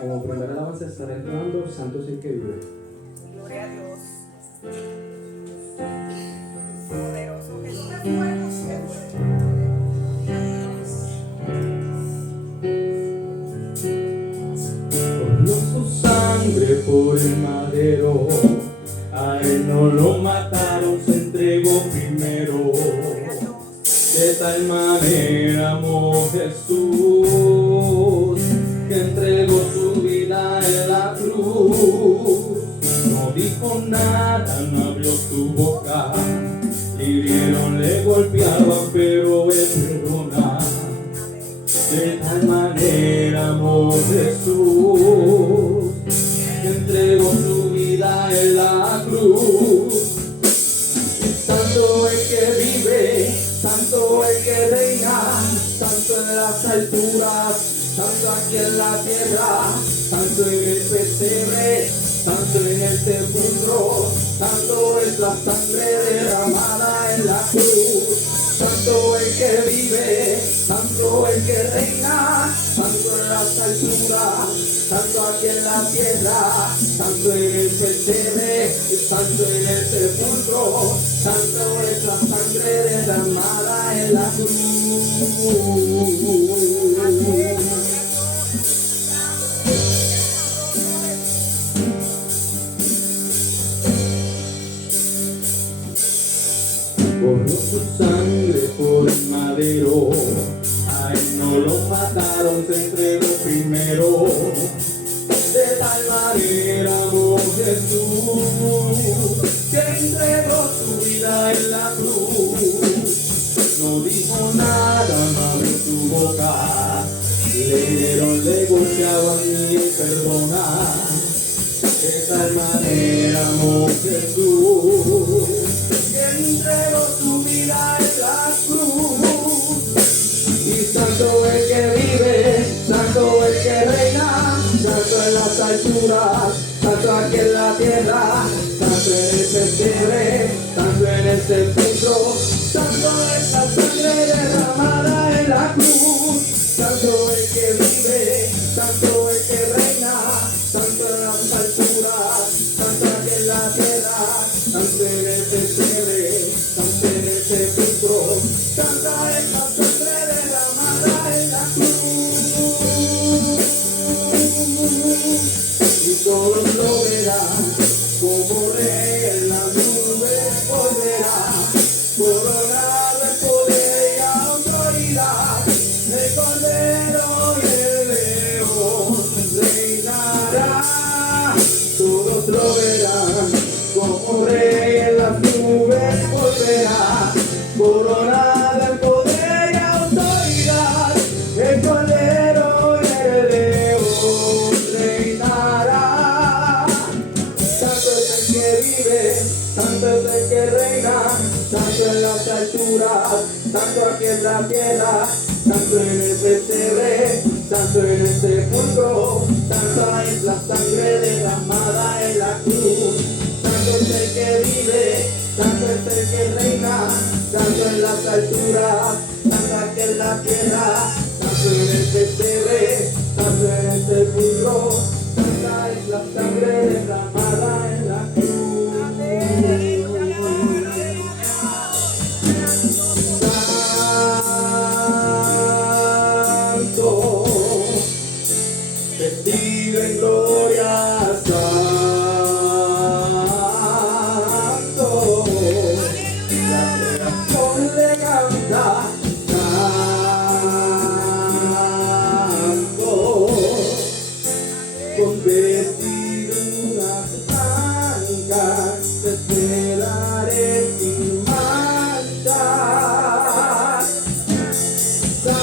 Como primera alabanza estará entonando Santo es el que vive. Gloria a Dios. Poderoso Jesús, qué bueno siempre. Corrió su sangre por el madero, a él no lo mataron, se entregó primero. De tal manera amó Jesús, que entregó su vida en la cruz. No dijo nada, no abrió su boca, le hirieron, le golpeaban, pero él perdona. De tal manera amó Jesús, que entregó su vida en la cruz. Santo el que vive, santo el que reina, santo en las alturas, santo aquí en la tierra, santo en el pesebre, santo en el sepulcro, santo es la sangre derramada en la cruz. Santo el que vive, santo el que reina, santo en las alturas, santo aquí en la tierra, santo en el pesebre, santo en el sepulcro, santo es la sangre derramada en la cruz. Corrió su sangre por el madero, a él no lo mataron, se entregó primero. De tal manera amó Jesús, que entregó su vida en la cruz. No dijo nada, no abrió su boca, le dieron, le golpeaban y él perdona. De tal manera amó Jesús, que entregó su vida en la cruz. Y santo el que vive, santo el que reina, santo en las alturas, santo aquí en la tierra, santo en el pesebre, santo en el sepulcro, santo es la sangre derramada en la cruz. Santo el que vive, santo el que reina, santo en las alturas, santo aquí en la tierra, santo en el pesebre, santo en el sepulcro, santa es la sangre derramada en la cruz. Y todos lo verán, como rey en las nubes volverá, coronado en poder y autoridad, el cordero y el león reinará. Todos lo verán, como rey en las nubes volverá, coronado en poder y autoridad, el cordero y el león reinará. Santo es el que vive, santo es el que reina, santo en las alturas, santo aquí en la tierra, santo en el pesebre, santo en el sepulcro, santa es la sangre derramada en la cruz. Santo es el que vive, santo es el que reina, santo en las alturas, santo aquí en la tierra, santo en el pesebre, santo en el sepulcro, santa es la sangre derramada en la cruz. Santo, vestido en gloria, santo, la creación le canta, santo, con vestiduras blancas te esperaré sin mancha. Santo,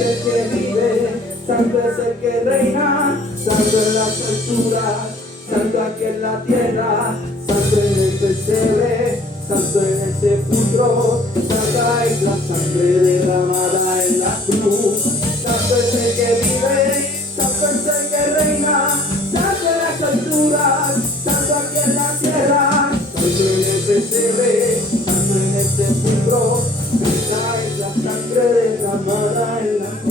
es el que vive, santo es el que reina, santo en las alturas, santo aquí en la tierra, santo en el pesebre, santo en el sepulcro, santa es la sangre derramada en la cruz. Santo es el que vive, santo es el que reina, santo en las alturas, santo aquí en la tierra, santo en el pesebre, santo en el sepulcro, santa es la sangre derramada en la cruz.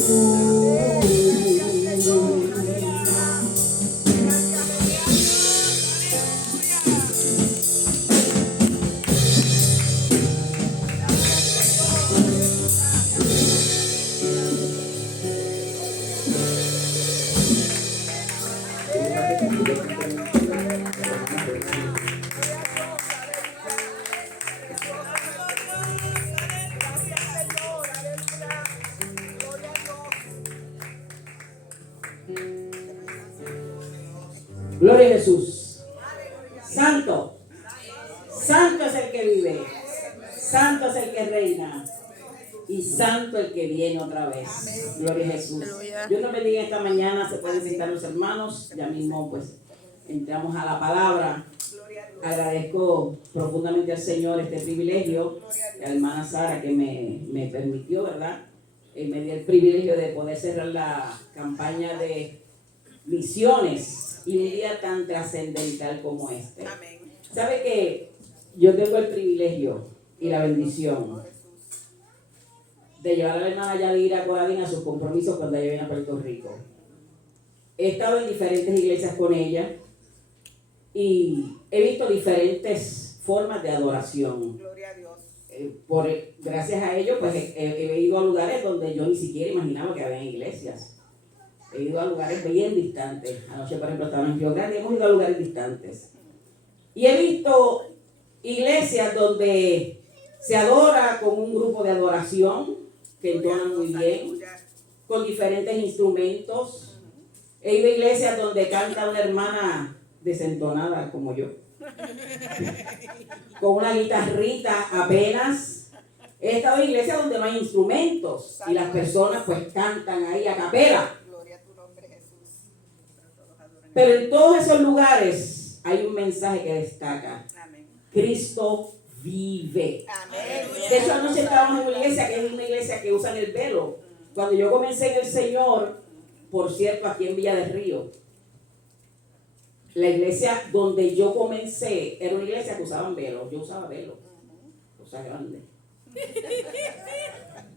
Gloria a Jesús. Santo. Santo es el que vive. Santo es el que reina. Y santo el que viene otra vez. Gloria a Jesús. Dios nos bendiga esta mañana. Se pueden sentar los hermanos. Ya mismo pues entramos a la palabra. Agradezco profundamente al Señor este privilegio. A la hermana Sara que me permitió, ¿verdad? Me dio el privilegio de poder cerrar la campaña de misiones y un día tan trascendental como este. ¿Sabe que yo tengo el privilegio y la bendición de llevar a la hermana Yadira Coradín a sus compromisos cuando ella viene a Puerto Rico? He estado en diferentes iglesias con ella y he visto diferentes formas de adoración. Gloria a Dios. Gracias a ello, pues he ido a lugares donde yo ni siquiera imaginaba que había iglesias. He ido a lugares bien distantes. Anoche, por ejemplo, estaba en Río Grande y hemos ido a lugares distantes. Y he visto iglesias donde se adora con un grupo de adoración que entonan muy bien, con diferentes instrumentos. He ido a iglesias donde canta una hermana desentonada como yo, con una guitarrita apenas. He estado en iglesias donde no hay instrumentos y las personas pues cantan ahí a capela. Pero en todos esos lugares hay un mensaje que destaca. Amén. Cristo vive. Amén. De hecho, anoche estábamos en una iglesia que es una iglesia que usan el velo. Cuando yo comencé en el Señor, por cierto, aquí en Villa del Río, la iglesia donde yo comencé era una iglesia que usaban velo. Yo usaba velo. Cosa grande.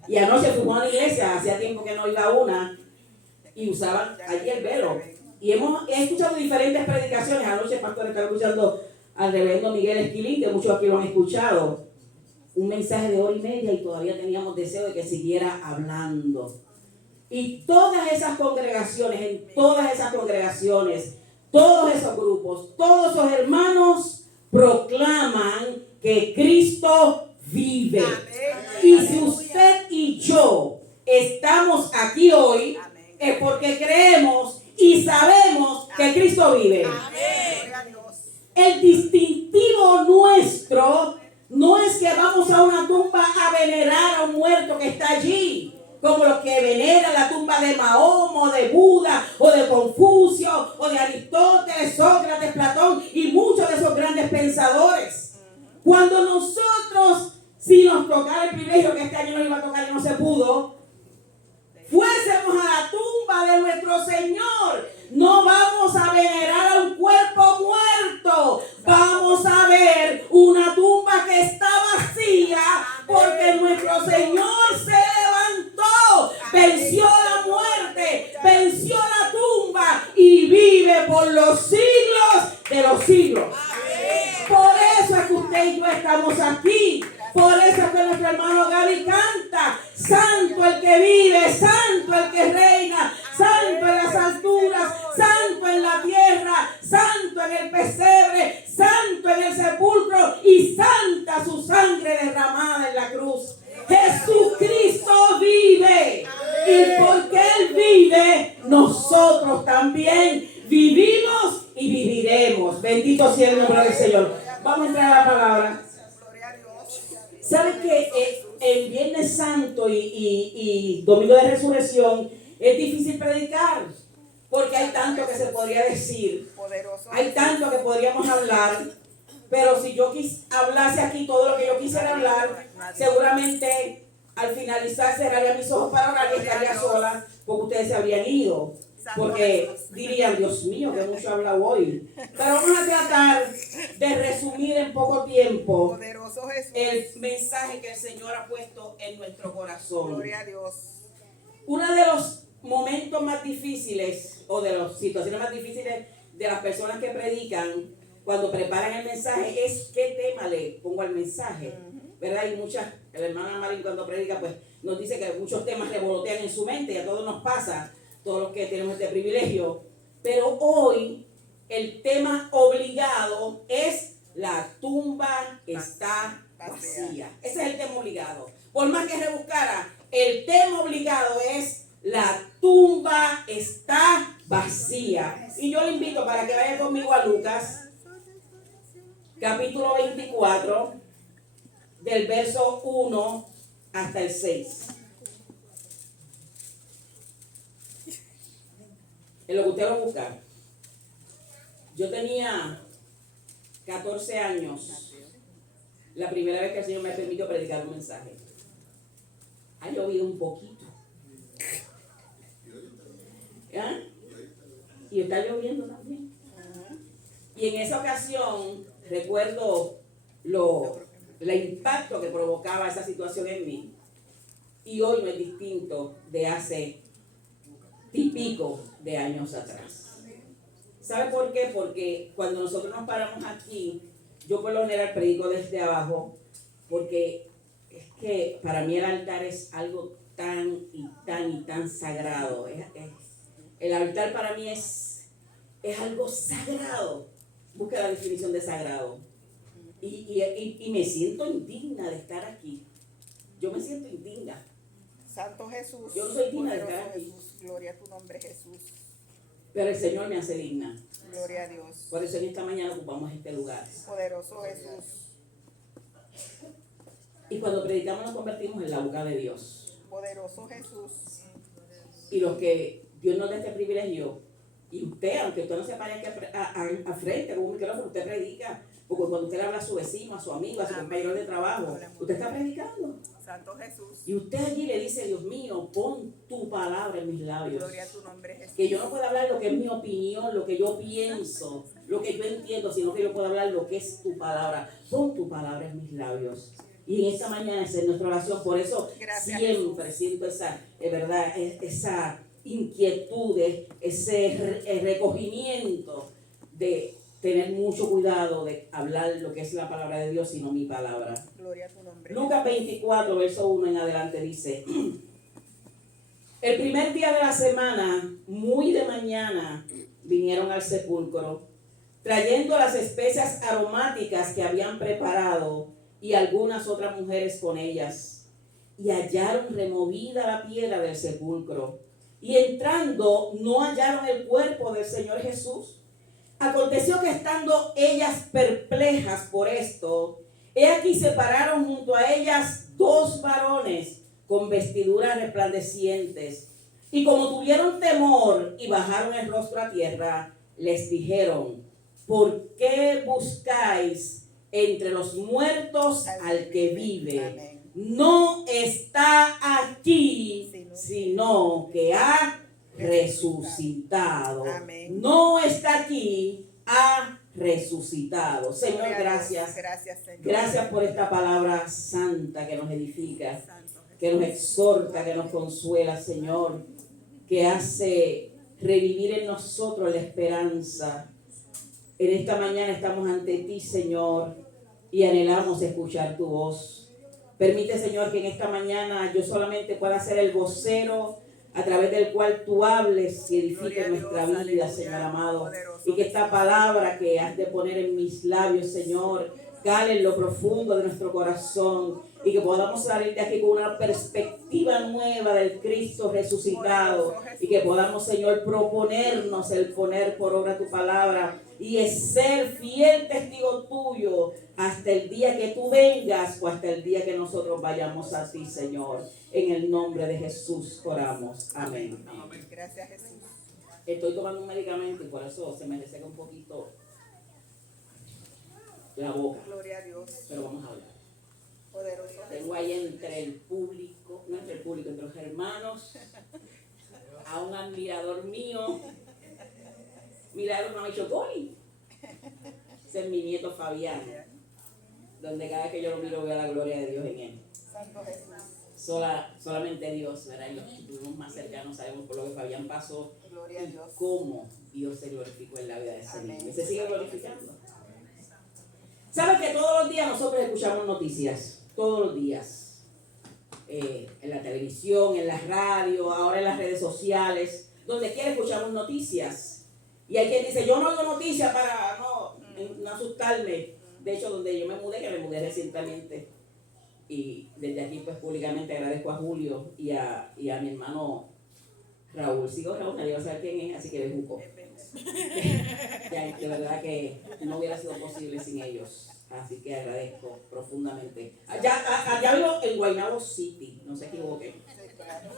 Y anoche fuimos a una iglesia, hacía tiempo que no iba a una, y usaban allí el velo. Y he escuchado diferentes predicaciones. Anoche el pastor estaba escuchando al reverendo Miguel Esquilín, que muchos aquí lo han escuchado. Un mensaje de 1 hora y media y todavía teníamos deseo de que siguiera hablando. Y todas esas congregaciones, en todas esas congregaciones, todos esos grupos, todos esos hermanos proclaman que Cristo vive. Y si usted y yo estamos aquí hoy, es porque creemos y sabemos que Cristo vive. El distintivo nuestro no es que vamos a una tumba a venerar a un muerto que está allí, como los que veneran la tumba de Mahoma, o de Buda, o de Confucio, o de Aristóteles, Sócrates, Platón y muchos de esos grandes pensadores. Cuando nosotros, si nos tocara el privilegio que este año nos iba a tocar y no se pudo, fuésemos a la tumba de nuestro Señor, no vamos a venerar a un cuerpo muerto, vamos a ver una tumba que está vacía, porque nuestro Señor se levantó, venció la muerte, venció la tumba y vive por los siglos de los siglos. Por eso es que usted y yo estamos aquí. Por eso es que nuestro hermano Gaby canta: santo el que vive, santo el que reina, santo en las alturas, santo en la tierra, santo en el pesebre, santo en el sepulcro y santa su sangre derramada en la cruz. Jesucristo vive. Y porque Él vive, nosotros también vivimos y viviremos. Bendito sea el nombre del Señor. Vamos a entrar a la palabra. ¿Sabes que Viernes Santo y Domingo de Resurrección es difícil predicar, porque hay tanto que se podría decir, hay tanto que podríamos hablar, pero si yo hablase aquí todo lo que yo quisiera hablar, seguramente al finalizar cerraría mis ojos para orar y estaría sola, porque ustedes se habrían ido, porque dirían, Dios mío, que mucho habla hoy. Pero vamos a tratar de resumir en poco tiempo el mensaje que el Señor ha puesto en nuestro corazón. Gloria a Dios. Uno de los momentos más difíciles o de las situaciones más difíciles de las personas que predican cuando preparan el mensaje es qué tema le pongo al mensaje, ¿verdad? Y la hermana Marín cuando predica pues nos dice que muchos temas revolotean en su mente y a todos nos pasa, todos los que tenemos este privilegio, pero hoy el tema obligado es la tumba está vacía. Ese es el tema obligado. Por más que rebuscara, el tema obligado es la tumba está vacía. Y yo le invito para que vaya conmigo a Lucas, capítulo 24, del verso 1 hasta el 6. En lo que usted lo busca. Yo tenía 14 años, la primera vez que el Señor me permitió predicar un mensaje. Ha llovido un poquito. ¿Ah? Y está lloviendo también. Y en esa ocasión recuerdo el impacto que provocaba esa situación en mí. Y hoy no es distinto de hace pico de años atrás. ¿Sabe por qué? Porque cuando nosotros nos paramos aquí, yo por lo general predico desde abajo, porque es que para mí el altar es algo tan sagrado. El altar para mí es algo sagrado. Busca la definición de sagrado. Y me siento indigna de estar aquí. Yo me siento indigna. Santo Jesús. Yo no soy digna de estar aquí. Jesús. Gloria a tu nombre, Jesús. Pero el Señor me hace digna. Gloria a Dios. Por eso en esta mañana ocupamos este lugar. Poderoso Jesús. Y cuando predicamos nos convertimos en la boca de Dios. Poderoso Jesús. Y los que Dios nos da este privilegio, y usted, aunque usted no se pare aquí a frente con un micrófono, usted predica. Porque cuando usted le habla a su vecino, a su amigo, a su compañero de trabajo, usted está predicando. Santo Jesús. Y usted allí le dice, Dios mío, pon tu palabra en mis labios. Gloria a tu nombre, Jesús. Que yo no puedo hablar lo que es mi opinión, lo que yo pienso, lo que yo entiendo, sino que yo puedo hablar lo que es tu palabra. Pon tu palabra en mis labios. Y en esta mañana es nuestra oración. Por eso Gracias, siempre Jesús. siento esa inquietud, ese recogimiento de tener mucho cuidado de hablar lo que es la palabra de Dios, sino mi palabra. Gloria a tu nombre. Lucas 24, verso 1 en adelante dice: el primer día de la semana, muy de mañana, vinieron al sepulcro, trayendo las especias aromáticas que habían preparado y algunas otras mujeres con ellas. Y hallaron removida la piedra del sepulcro. Y entrando, no hallaron el cuerpo del Señor Jesús. Aconteció que estando ellas perplejas por esto, he aquí se pararon junto a ellas dos varones con vestiduras resplandecientes. Y como tuvieron temor y bajaron el rostro a tierra, les dijeron: ¿por qué buscáis entre los muertos al que vive? Amén. No está aquí, sino que ha resucitado. Amén. No está aquí, ha resucitado. Señor, Gloria a Dios. gracias. Gracias, Señor. Gracias por esta palabra santa que nos edifica, Santo Jesús. que nos exhorta, que nos consuela, Señor, que hace revivir en nosotros la esperanza. En esta mañana estamos ante ti, Señor, y anhelamos escuchar tu voz. Permite, Señor, que en esta mañana yo solamente pueda ser el vocero a través del cual tú hables y edifiques nuestra vida, Señor amado. Y que esta palabra que has de poner en mis labios, Señor, cale en lo profundo de nuestro corazón. y que podamos salir de aquí con una perspectiva nueva del Cristo resucitado y que podamos, Señor, proponernos el poner por obra tu palabra y es ser fiel testigo tuyo hasta el día que tú vengas o hasta el día que nosotros vayamos a ti, Señor. En el nombre de Jesús oramos. Amén. Gracias, Jesús. Estoy tomando un medicamento y por eso se me reseca un poquito la boca, Gloria a Dios. pero vamos a hablar. Poderoso. Tengo ahí entre el público, no entre el público, entre los hermanos, a un admirador mío. Milagro me ha dicho, Goli. Ese es mi nieto Fabián, donde cada vez que yo lo miro veo la gloria de Dios en él. Santo Jesús. Solamente Dios, ¿verdad? Y los que estuvimos más cercanos sabemos por lo que Fabián pasó Gloria a y Dios. cómo Dios se glorificó en la vida de ese Amén. niño. Y se sigue glorificando. ¿Sabes que todos los días nosotros escuchamos noticias? Todos los días. En la televisión, en la radio, ahora en las redes sociales. Donde quiera escuchamos noticias. Y hay quien dice, yo no oigo noticias para no asustarme. De hecho, donde yo me mudé recientemente. Y desde aquí, pues públicamente agradezco a Julio y a mi hermano Raúl. Sigo Raúl, nadie va a saber quién es, así que le juzgo. Ya, de verdad que no hubiera sido posible sin ellos. Así que agradezco profundamente. Allá vivo en Guaynabo City, no se equivoquen. Sí, claro.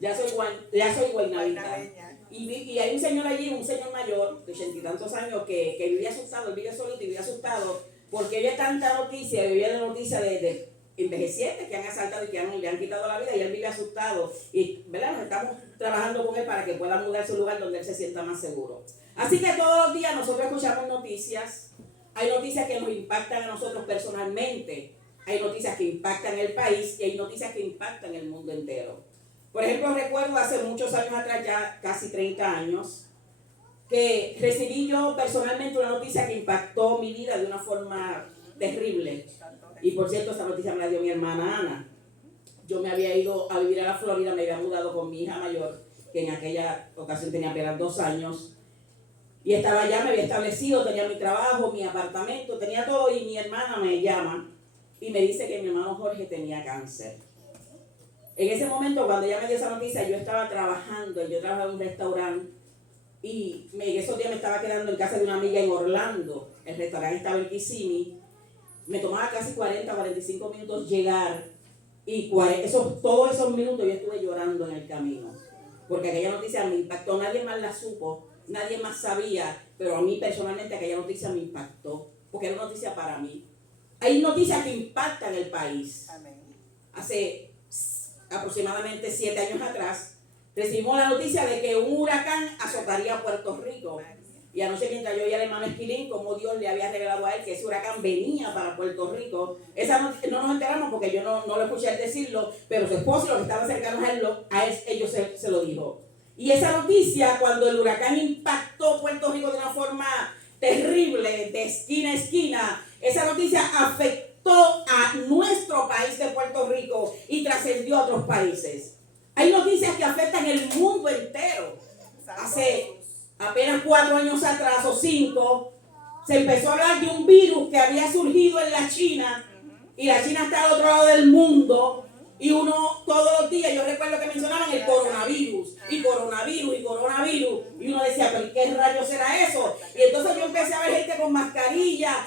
Ya soy guaynabita. Guaynabeña. Y hay un señor allí, un señor mayor de 80 y tantos años que vivía asustado, él vive solito y vivía asustado porque había tanta noticia, vivía la noticia de envejecientes que han asaltado y que le han quitado la vida y él vive asustado. Y ¿verdad? Nos estamos trabajando con él para que pueda mudarse a un lugar donde él se sienta más seguro. Así que todos los días nosotros escuchamos noticias. Hay noticias que nos impactan a nosotros personalmente. Hay noticias que impactan el país y hay noticias que impactan el mundo entero. Por ejemplo, recuerdo hace muchos años atrás, ya casi 30 años, que recibí yo personalmente una noticia que impactó mi vida de una forma terrible. Y por cierto, esa noticia me la dio mi hermana Ana. Yo me había ido a vivir a la Florida, me había mudado con mi hija mayor, que en aquella ocasión tenía apenas 2 años. Y estaba allá, me había establecido, tenía mi trabajo, mi apartamento, tenía todo. Y mi hermana me llama y me dice que mi hermano Jorge tenía cáncer. En ese momento, cuando ella me dio esa noticia, yo estaba trabajando, yo trabajaba en un restaurante y esos días me estaba quedando en casa de una amiga en Orlando. El restaurante estaba en Kissimmee. Me tomaba casi 40, 45 minutos llegar y todos esos minutos yo estuve llorando en el camino. Porque aquella noticia me impactó, nadie más la supo, nadie más sabía, pero a mí personalmente aquella noticia me impactó, porque era una noticia para mí. Hay noticias que impactan el país. Amén. Hace aproximadamente 7 años atrás, recibimos la noticia de que un huracán azotaría Puerto Rico. Y anoche mientras yo oía al hermano Esquilín, como Dios le había revelado a él que ese huracán venía para Puerto Rico, esa noticia, no nos enteramos porque yo no lo escuché a él decirlo, pero su esposo y los que estaban cercanos a él, ellos se lo dijo. Y esa noticia, cuando el huracán impactó Puerto Rico de una forma terrible, de esquina a esquina, esa noticia afectó a nuestro país de Puerto Rico y trascendió a otros países. Hay noticias que afectan el mundo entero. Hace apenas 4 años atrás o 5, se empezó a hablar de un virus que había surgido en la China y la China está al otro lado del mundo. Y uno todos los días, yo recuerdo que mencionaban el coronavirus, y coronavirus, y coronavirus, y uno decía, pero ¿qué rayos será eso? Y entonces yo empecé a ver gente con mascarilla,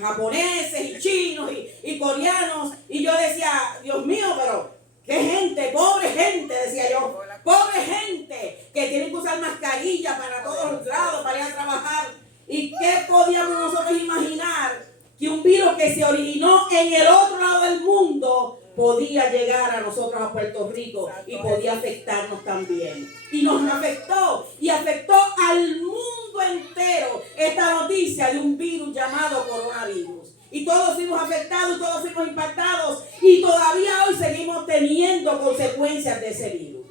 japoneses y chinos y coreanos, y yo decía, Dios mío, pero qué gente, pobre gente, decía yo, pobre gente que tienen que usar mascarilla para todos los lados, para ir a trabajar. ¿Y qué podíamos nosotros imaginar? Que un virus que se originó en el otro lado del mundo podía llegar a nosotros a Puerto Rico y podía afectarnos también. Y nos afectó y afectó al mundo entero esta noticia de un virus llamado coronavirus. Y todos fuimos afectados y todos fuimos impactados y todavía hoy seguimos teniendo consecuencias de ese virus.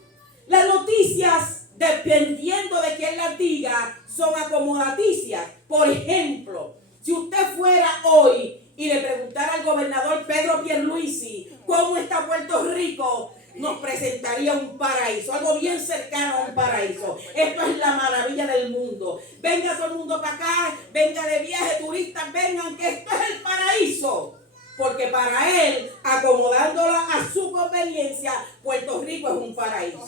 Las noticias, dependiendo de quién las diga, son acomodaticias. Por ejemplo, si usted fuera hoy y le preguntara al gobernador Pedro Pierluisi cómo está Puerto Rico, nos presentaría un paraíso, algo bien cercano a un paraíso. Esto es la maravilla del mundo. Venga todo el mundo para acá, venga de viaje, turistas, vengan, que esto es el paraíso. Porque para él, acomodándolo a su conveniencia, Puerto Rico es un paraíso.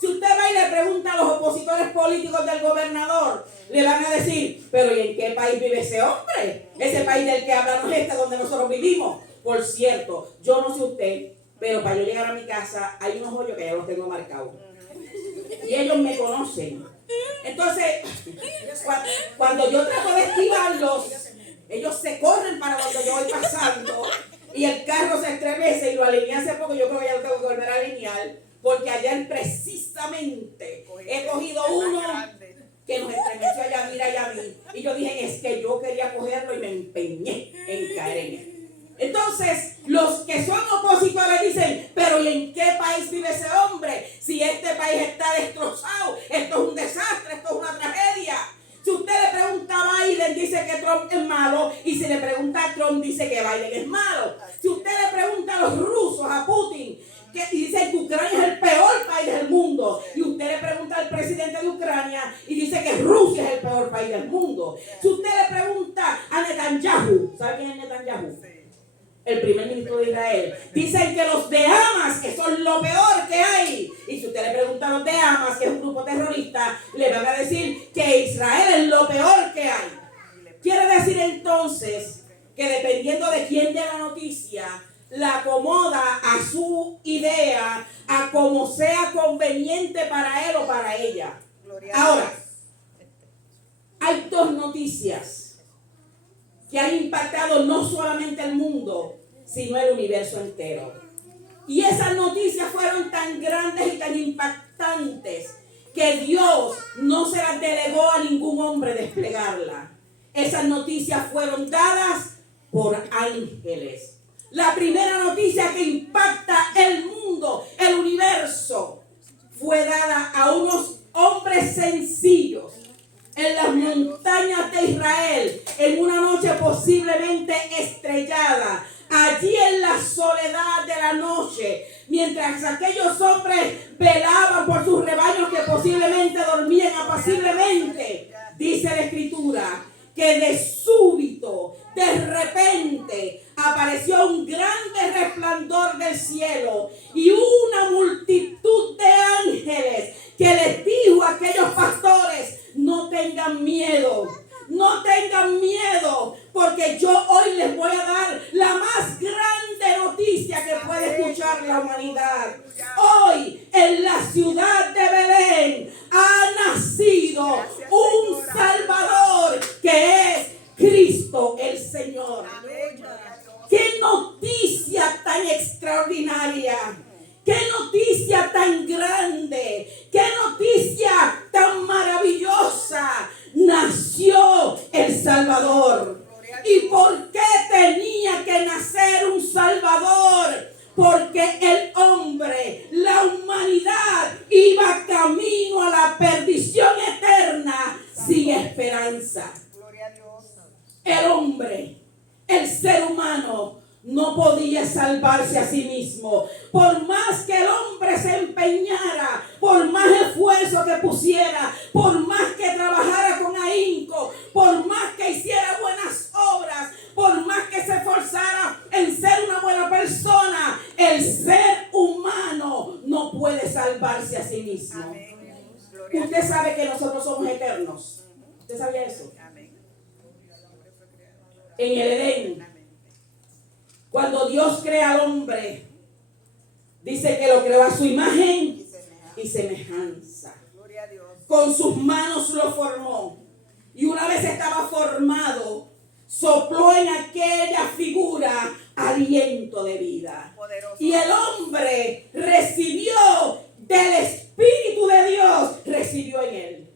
Si usted va y le pregunta a los opositores políticos del gobernador, le van a decir, pero ¿y en qué país vive ese hombre? Ese país del que habla no es este donde nosotros vivimos. Por cierto, yo no sé usted, pero para yo llegar a mi casa hay unos hoyos que ya los tengo marcados. Y ellos me conocen. Entonces, cuando yo trato de esquivarlos, ellos se corren para cuando yo voy pasando y el carro se estremece y lo alineé hace poco. Yo creo que ya lo tengo que volver a alinear, porque ayer precisamente he cogido uno que nos estremeció a Yamira y a mí. Y yo dije, es que yo quería cogerlo y me empeñé en caer en él. Entonces, los que son opositores dicen, pero ¿y en qué país vive ese hombre? Si este país está destrozado, esto es un desastre, esto es una tragedia. Si usted le pregunta a Biden, dice que Trump es malo, y si le pregunta a Trump, dice que Biden es malo. Si usted le pregunta a los rusos, a Putin, y dice que Ucrania es el peor país del mundo, y usted le pregunta al presidente de Ucrania y dice que Rusia es el peor país del mundo. Si usted le pregunta a Netanyahu, ¿sabe quién es Netanyahu? El primer ministro de Israel. Dicen que los de Hamas, que son lo peor que hay. Y si usted le pregunta a los de Hamas, que es un grupo terrorista, le van a decir que Israel es lo peor que hay. Quiere decir entonces que dependiendo de quién dé la noticia, la acomoda a su idea, a como sea conveniente para él o para ella. Ahora, hay dos noticias que han impactado no solamente el mundo, sino el universo entero. Y esas noticias fueron tan grandes y tan impactantes que Dios no se las delegó a ningún hombre desplegarlas. Esas noticias fueron dadas por ángeles. La primera noticia que impacta el mundo, el universo, fue dada a unos hombres sencillos en las montañas de Israel, en una noche posiblemente estrellada, allí en la soledad de la noche, mientras aquellos hombres velaban por sus rebaños que posiblemente dormían apaciblemente. Dice la Escritura que de súbito, de repente, apareció un grande resplandor del cielo y una multitud de ángeles que les dijo a aquellos pastores: no tengan miedo, no tengan miedo, porque yo hoy les voy a dar la más grande noticia que puede escuchar la humanidad. Hoy en la ciudad de Belén ha nacido un Salvador que es Cristo el Señor. ¡Qué noticia tan extraordinaria! ¡Qué noticia tan grande! ¡Qué noticia tan maravillosa! Nació el Salvador. ¿Y por qué tenía que nacer un Salvador? Porque el hombre, la humanidad, iba camino a la perdición eterna sin esperanza. El hombre, el ser humano, no podía salvarse a sí mismo. Por más que el hombre se empeñara, por más esfuerzo que pusiera, por más que trabajara con ahínco, por más que hiciera buenas obras, por más que se esforzara en ser una buena persona, el ser humano no puede salvarse a sí mismo. Usted sabe que nosotros somos eternos. ¿Usted sabía eso? En el Edén, cuando Dios crea al hombre, dice que lo creó a su imagen y semejanza. Con sus manos lo formó. Y una vez estaba formado, sopló en aquella figura aliento de vida. Y el hombre recibió del Espíritu de Dios, recibió en él.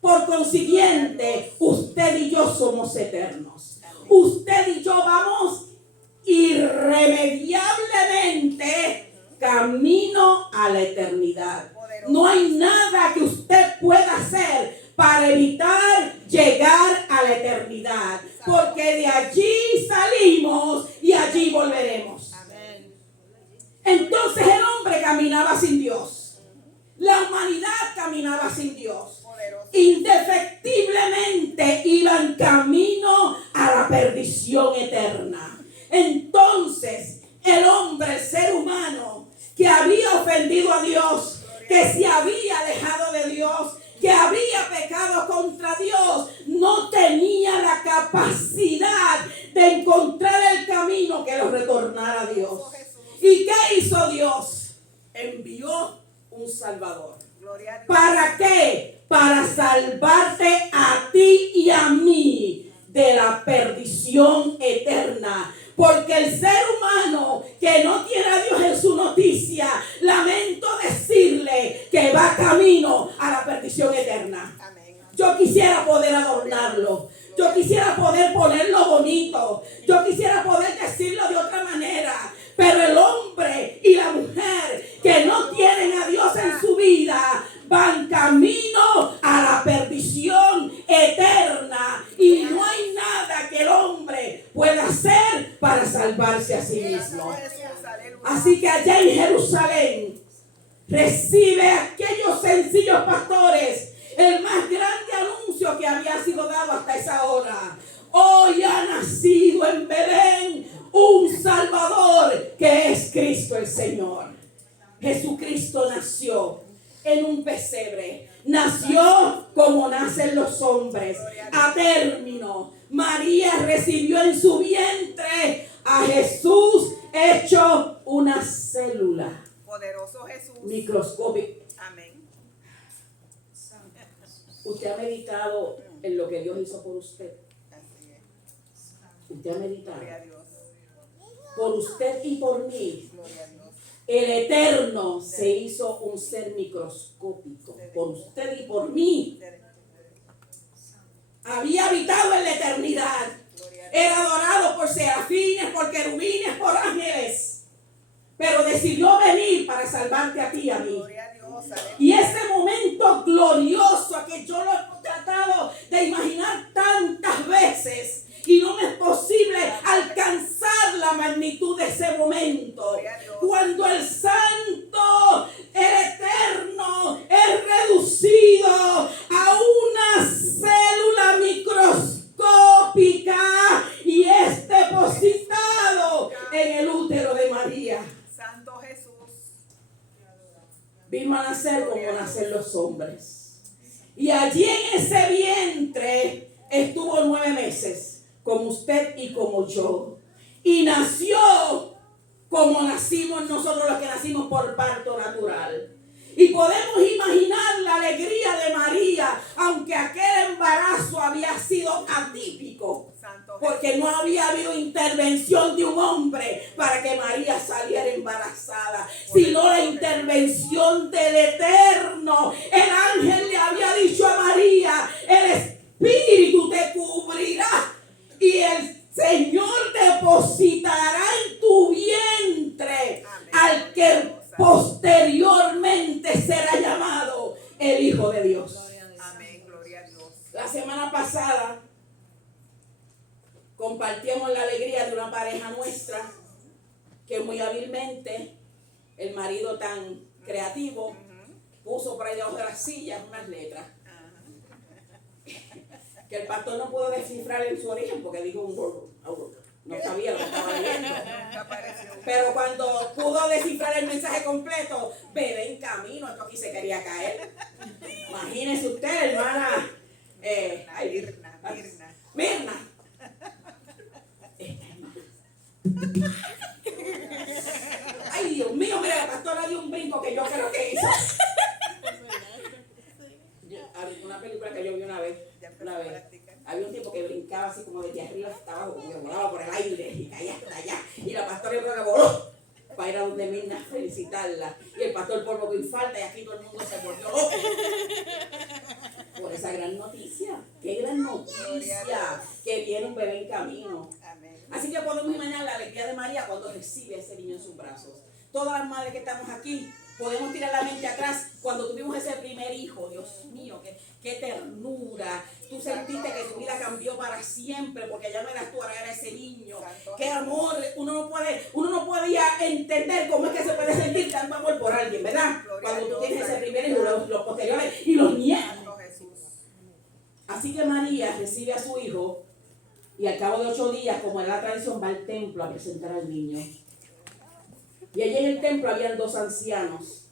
Por consiguiente, usted y yo somos eternos. Usted y yo vamos irremediablemente camino a la eternidad. No hay nada que usted pueda hacer para evitar llegar a la eternidad, porque de allí salimos y allí volveremos. Entonces el hombre caminaba sin Dios. La humanidad caminaba sin Dios. Poderoso. Indefectiblemente iban camino a la perdición eterna. Entonces, el hombre, el ser humano, que había ofendido a Dios, que se había alejado de Dios, que había pecado contra Dios, no tenía la capacidad de encontrar el camino que lo retornara a Dios. ¿Y qué hizo Dios? Envió un Salvador. Gloria a Dios. ¿Para qué? Para salvarte a ti y a mí de la perdición eterna. Porque el ser humano que no tiene a Dios en su noticia, lamento decirle que va camino a la perdición eterna. Amén. Yo quisiera poder adornarlo. Yo quisiera poder ponerlo bonito. Yo quisiera poder decirlo de otra manera. Pero el hombre y la mujer que no tienen a Dios en su vida van camino a la perdición eterna. Y no hay nada que el hombre pueda hacer para salvarse a sí mismo. Jesús, aleluya. Así que allá en Jerusalén recibe aquellos sencillos pastores el más grande anuncio que había sido dado hasta esa hora. Hoy ha nacido en Belén un Salvador que es Cristo el Señor. Jesucristo nació en un pesebre. Nació como nacen los hombres, a término. María recibió en su vientre a Jesús hecho una célula Poderoso Jesús. microscópica. Amén. ¿Usted ha meditado en lo que Dios hizo por usted? Así es. ¿Usted ha meditado? Gloria a Dios. Por usted y por mí. Gloria a Dios. El Eterno se hizo un ser microscópico. Por usted y por mí. Había habitado en la eternidad. Gloria a Dios. Era adorado por serafines, por querubines, por ángeles. Pero decidió venir para salvarte a ti y a mí. Gloria a Dios. Aleluya. Y ese momento glorioso que yo lo he tratado de imaginar tantas veces y no me es posible alcanzar la magnitud de ese momento. Cuando el santo, el eterno, es reducido a una célula microscópica y es depositado en el útero de María. Santo Jesús. Vino a nacer como nacen los hombres. Y allí en ese vientre estuvo 9 meses, como usted y como yo. Y nació como nacimos nosotros los que nacimos por parto natural. Y podemos imaginar la alegría de María, aunque aquel embarazo había sido atípico. Santo Porque no había habido intervención de un hombre para que María saliera embarazada, sino la intervención del Eterno. El ángel le había dicho a María: el Espíritu te cubrirá y el Señor depositará en tu vientre al que posteriormente será llamado el Hijo de Dios. Amén. Gloria a Dios. La semana pasada compartíamos la alegría de una pareja nuestra que muy hábilmente el marido tan creativo puso por ahí debajo de las sillas unas letras que el pastor no pudo descifrar en su origen porque dijo un word. No sabía lo que estaba leyendo. Nunca apareció. Pero cuando pudo descifrar el mensaje completo, bebé en camino, esto aquí se quería caer. Imagínese usted, hermana. Mirna. Ay, Dios mío, mira, la pastora dio un brinco que yo creo que hizo. Una película que yo vi una vez. Había un tipo que brincaba así como desde arriba hasta abajo, como que volaba por el aire y caía hasta allá. Y la pastora yo creo que voló para ir a donde Mirna a felicitarla. Y el pastor por poco infarta y aquí todo el mundo se volvió loco. Por esa gran noticia. Qué gran noticia que viene un bebé en camino. Amén. Así que podemos imaginar la alegría de María cuando recibe a ese niño en sus brazos. Todas las madres que estamos aquí Podemos tirar la mente atrás cuando tuvimos ese primer hijo. Dios mío, qué ternura. Tú sentiste que tu vida cambió para siempre porque ya no eras tú, ahora era ese niño. Qué amor. Uno no podía entender cómo es que se puede sentir tanto amor por alguien, ¿verdad? Cuando tú tienes ese primer hijo, los posteriores y los nietos. Así que María recibe a su hijo y al cabo de 8 días, como era la tradición, va al templo a presentar al niño. Y allí en el templo habían 2 ancianos.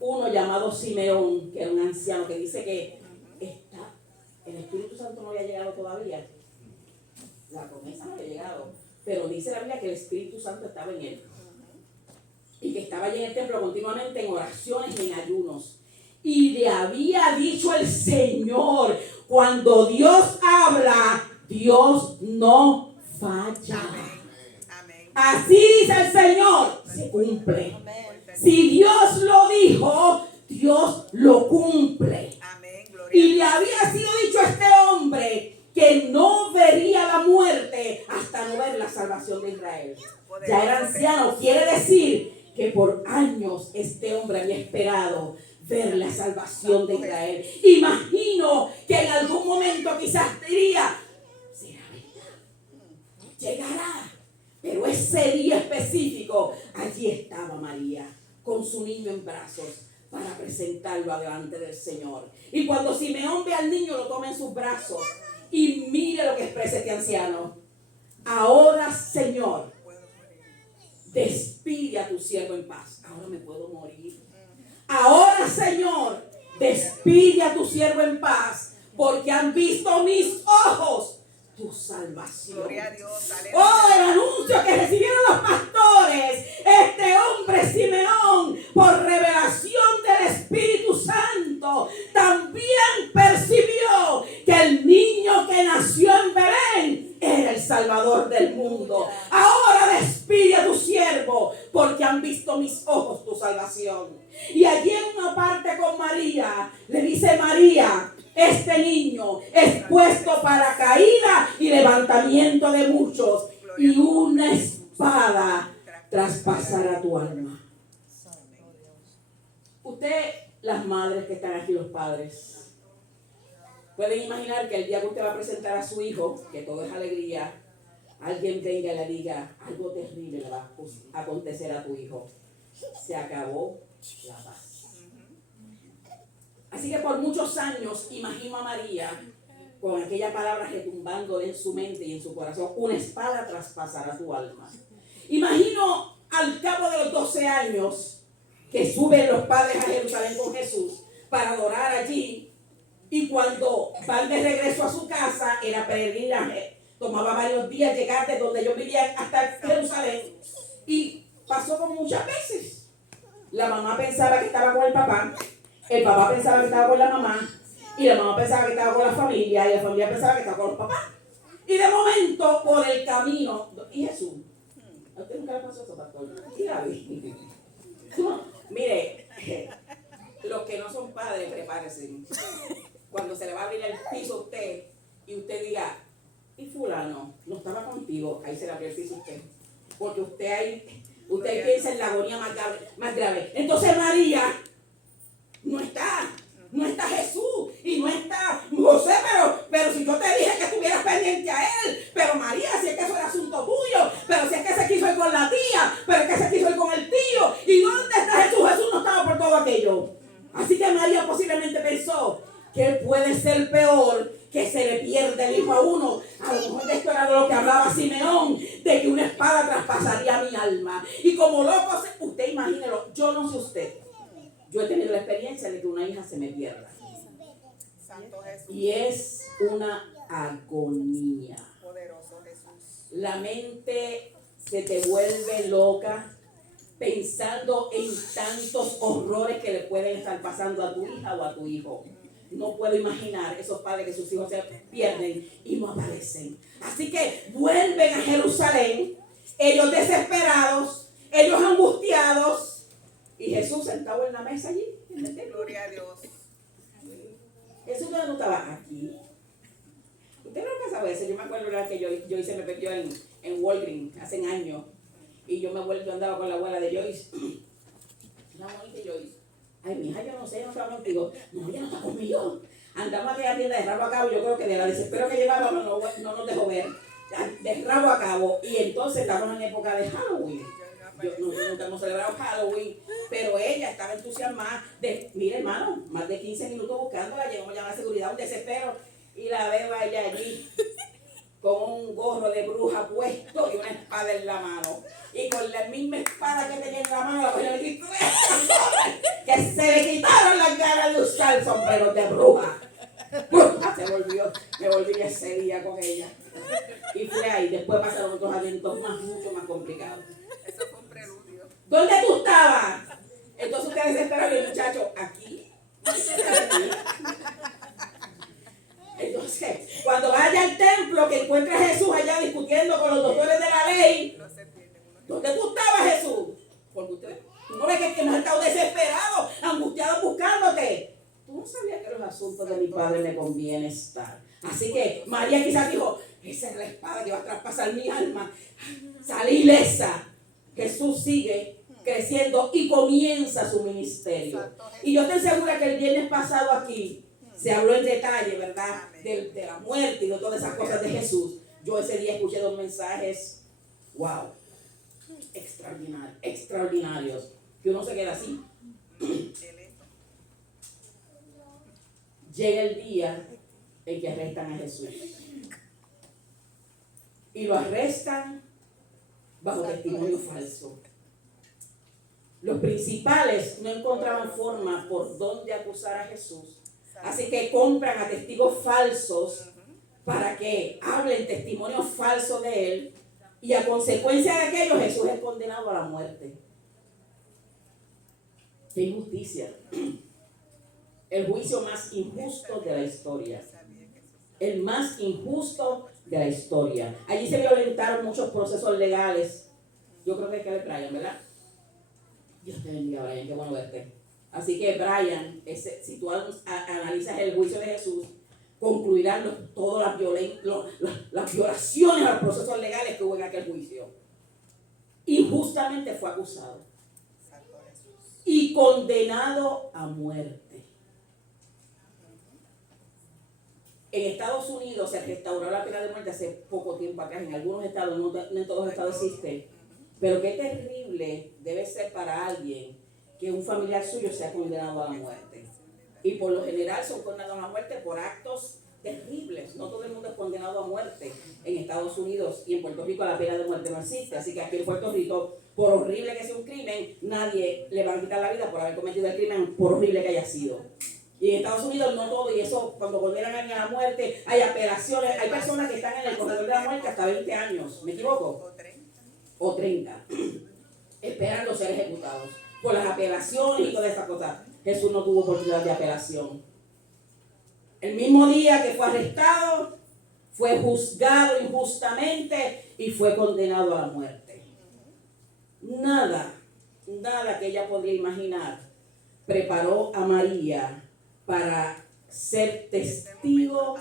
Uno llamado Simeón, que era un anciano que dice que el Espíritu Santo no había llegado todavía. La promesa no había llegado. Pero dice la Biblia que el Espíritu Santo estaba en él. Y que estaba allí en el templo continuamente en oraciones y en ayunos. Y le había dicho el Señor, cuando Dios habla, Dios no falla. Así dice el Señor, se cumple. Si Dios lo dijo, Dios lo cumple. Y le había sido dicho a este hombre que no vería la muerte hasta no ver la salvación de Israel. Ya era anciano, quiere decir que por años este hombre había esperado ver la salvación de Israel. Imagino que en algún momento quizás diría, será verdad, llegará. Pero ese día específico, allí estaba María, con su niño en brazos, para presentarlo delante del Señor. Y cuando Simeón ve al niño, lo toma en sus brazos. Y mire lo que expresa este anciano. Ahora, Señor, despide a tu siervo en paz. Ahora me puedo morir. Ahora, Señor, despide a tu siervo en paz, porque han visto mis ojos tu salvación. Gloria a Dios, Oh, el anuncio que recibieron los pastores, este hombre Simeón, por revelación del Espíritu Santo, también percibió que el niño que nació en Belén era el Salvador del mundo. Ahora despide a tu siervo, porque han visto mis ojos tu salvación. Y allí en una parte con María, le dice María, este niño es puesto para caída y levantamiento de muchos, y una espada traspasará tu alma. Usted, las madres que están aquí, los padres, pueden imaginar que el día que usted va a presentar a su hijo, que todo es alegría, alguien venga y le diga, algo terrible le va a acontecer a tu hijo. Se acabó la paz. Así que por muchos años imagino a María con aquella palabra retumbándole en su mente y en su corazón, una espada traspasará tu alma. Imagino al cabo de los 12 años que suben los padres a Jerusalén con Jesús para adorar allí, y cuando van de regreso a su casa, era peregrinaje, tomaba varios días llegar de donde ellos vivían hasta Jerusalén, y pasó como muchas veces. La mamá pensaba que estaba con el papá pensaba que estaba con la mamá, y la mamá pensaba que estaba con la familia, y la familia pensaba que estaba con los papás. Y de momento, por el camino, ¿y Jesús? ¿A usted nunca le pasó eso, pastor? ¿Y David? Mire, los que no son padres, prepárense. Cuando se le va a abrir el piso a usted, y usted diga, y fulano, no estaba contigo, ahí se le abrió el piso a usted. Porque usted piensa en la agonía más grave. Entonces María, no está Jesús y no está José, pero si yo te dije que estuvieras pendiente a él, pero María, si es que eso era asunto tuyo, pero si es que se quiso ir con la tía, pero es que se quiso ir con el tío, ¿y dónde está Jesús? Jesús no estaba por todo aquello. Así que María posiblemente pensó que puede ser peor que se le pierde el hijo a uno. A lo mejor de esto era de lo que hablaba Simeón, de que una espada traspasaría mi alma. Y como loco, usted imagínelo, yo no sé usted, yo he tenido la experiencia de que una hija se me pierda. Santo Jesús. Y es una agonía. Poderoso Jesús. La mente se te vuelve loca pensando en tantos horrores que le pueden estar pasando a tu hija o a tu hijo. No puedo imaginar esos padres que sus hijos se pierden y no aparecen. Así que vuelven a Jerusalén, ellos desesperados, ellos angustiados, y Jesús sentado en la mesa allí. Gloria a Dios. Jesús no estaba aquí. Usted no ha pasado eso. Yo me acuerdo que Joyce me perdió en Walgreens hace años. Y yo andaba con la abuela de Joyce. Una bonita y yo, ay, mi hija, yo no sé, yo no estaba contigo. No, ella no está conmigo. Andamos a aquella tienda de rabo a cabo, yo creo que de la desespero que llevábamos no nos dejó ver. De rabo a cabo. Y entonces estábamos en época de Halloween. Nosotros nunca hemos celebrado Halloween, pero ella estaba entusiasmada. Mire, hermano, más de 15 minutos buscándola, llegamos ya a la seguridad, un desespero, y la veo a ella allí con un gorro de bruja puesto y una espada en la mano. Y con la misma espada que tenía en la mano, que se le quitaron las ganas de usar sombreros de bruja. Me volví ese día con ella. Y fue ahí, después pasaron otros eventos mucho más complicados. Eso fue un preludio. ¿Dónde tú estabas? Entonces ustedes esperaron y el muchacho, aquí. Entonces, cuando vaya al templo, que encuentre a Jesús allá discutiendo con los doctores de la ley, ¿dónde tú estabas, Jesús? Porque ustedes, tú no ves que hemos estado desesperados, angustiados buscándote. Tú no sabías que los asuntos de mi padre me conviene estar. Así que María quizás dijo, esa es la espada que va a traspasar mi alma. Salí ilesa. Jesús sigue creciendo y comienza su ministerio. Y yo estoy segura que el viernes pasado aquí se habló en detalle, ¿verdad? De la muerte y de todas esas cosas de Jesús. Yo ese día escuché 2 mensajes, wow, extraordinarios, que uno se queda así. Llega el día en que arrestan a Jesús. Y lo arrestan bajo testimonio falso. Los principales no encontraban forma por dónde acusar a Jesús. Así que compran a testigos falsos para que hablen testimonio falso de él. Y a consecuencia de aquello, Jesús es condenado a la muerte. ¡Qué injusticia! El juicio más injusto de la historia. El más injusto de la historia. Allí se violentaron muchos procesos legales. Yo creo que hay que ver Brian, ¿verdad? Dios te bendiga, Brian, qué bueno verte. Así que Brian, si tú analizas el juicio de Jesús, concluirán todas las violaciones a los procesos legales que hubo en aquel juicio. Injustamente fue acusado y condenado a muerte. En Estados Unidos se restauró la pena de muerte hace poco tiempo acá. En algunos estados, no en todos los estados existe. Pero qué terrible debe ser para alguien que un familiar suyo sea condenado a la muerte. Y por lo general son condenados a la muerte por actos terribles. No todo el mundo es condenado a muerte en Estados Unidos, y en Puerto Rico la pena de muerte no existe. Así que aquí en Puerto Rico, por horrible que sea un crimen, nadie le va a quitar la vida por haber cometido el crimen, por horrible que haya sido. Y en Estados Unidos no todo, y eso cuando condenan a alguien a la muerte, hay apelaciones, hay personas que están en el corredor de la muerte hasta 20 años, ¿me equivoco? O 30, esperando ser ejecutados por las apelaciones y todas esas cosas. Jesús no tuvo oportunidad de apelación. El mismo día que fue arrestado, fue juzgado injustamente y fue condenado a la muerte. Nada que ella podría imaginar preparó a María para ser testigo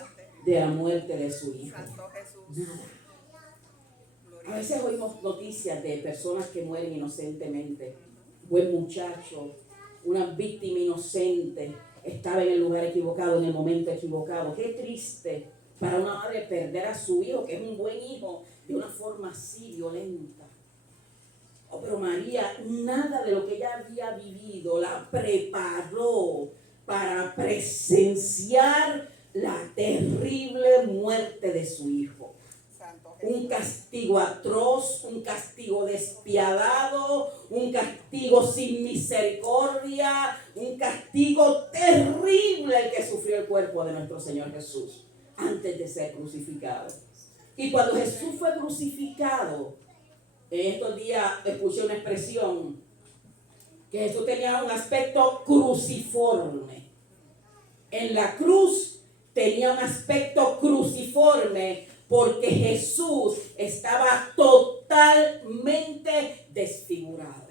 de la muerte de su hijo. Nada. A veces oímos noticias de personas que mueren inocentemente. Buen muchacho, una víctima inocente, estaba en el lugar equivocado, en el momento equivocado. Qué triste para una madre perder a su hijo, que es un buen hijo, de una forma así violenta. Oh, pero María, nada de lo que ella había vivido la preparó para presenciar la terrible muerte de su hijo. Un castigo atroz, un castigo despiadado, un castigo sin misericordia, un castigo terrible el que sufrió el cuerpo de nuestro Señor Jesús antes de ser crucificado. Y cuando Jesús fue crucificado, en estos días escuché una expresión que Jesús tenía un aspecto cruciforme. En la cruz tenía un aspecto cruciforme porque Jesús estaba totalmente desfigurado.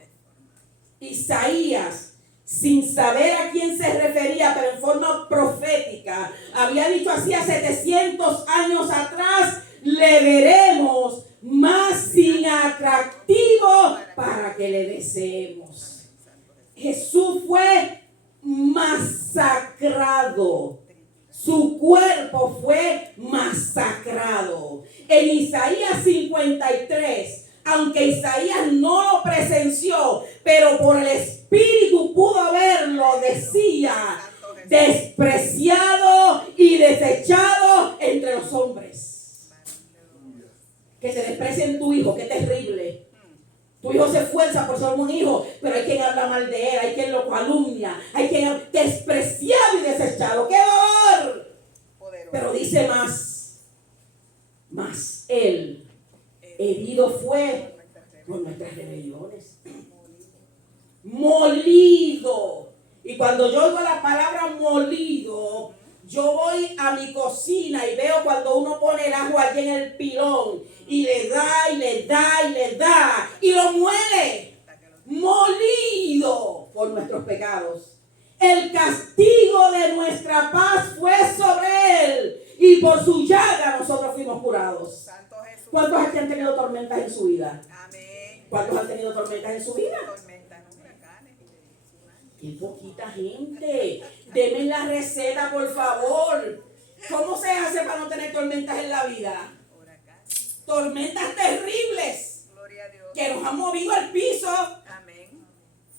Isaías, sin saber a quién se refería, pero en forma profética, había dicho hacía 700 años atrás: le veremos más sin atractivo para que le deseemos. Jesús fue masacrado. Su cuerpo fue masacrado. En Isaías 53, aunque Isaías no lo presenció, pero por el Espíritu pudo verlo, decía: despreciado y desechado entre los hombres. Que se desprecien tu hijo, qué terrible. Tu hijo se esfuerza por ser un hijo, pero hay quien habla mal de él, hay quien lo calumnia, hay quien despreciado y desechado. ¡Qué dolor! Pero dice más él herido fue por nuestras rebeliones, molido. Y cuando yo oigo la palabra molido, yo voy a mi cocina y veo cuando uno pone el ajo allí en el pilón y le da y le da y le da y lo muele. Molido por nuestros pecados. El castigo de nuestra paz fue sobre él y por su llaga nosotros fuimos curados. ¿Cuántos aquí han tenido tormentas en su vida? ¿Cuántos han tenido tormentas en su vida? ¡Qué poquita gente! Denme la receta, por favor. ¿Cómo se hace para no tener tormentas en la vida? Tormentas terribles que nos han movido al piso,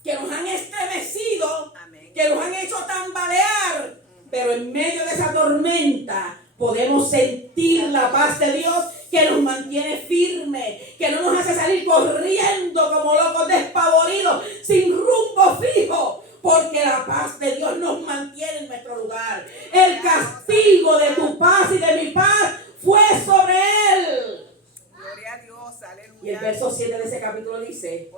que nos han estremecido, que nos han hecho tambalear. Pero en medio de esa tormenta podemos sentir la paz de Dios que nos mantiene firme, que no nos hace salir corriendo como locos despavoridos, sin rumbo fijo, porque la paz de Dios nos mantiene en nuestro lugar. El castigo de tu paz y de mi paz fue sobre él. Gloria a Dios, aleluya. Y el verso 7 de ese capítulo dice: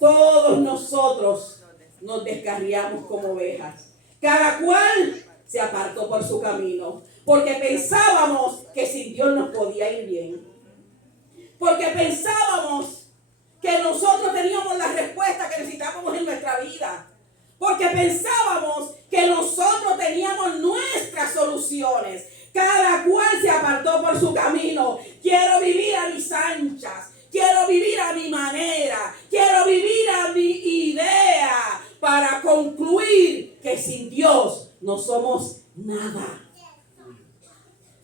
todos nosotros nos descarriamos como ovejas, cada cual se apartó por su camino, porque pensábamos que sin Dios nos podía ir bien, porque pensábamos que nosotros teníamos la respuesta que necesitábamos en nuestra vida, porque pensábamos que nosotros teníamos nuestras soluciones. Cada cual se apartó por su camino. Quiero vivir a mis anchas, quiero vivir a mi manera, quiero vivir a mi idea, para concluir que sin Dios no somos nada.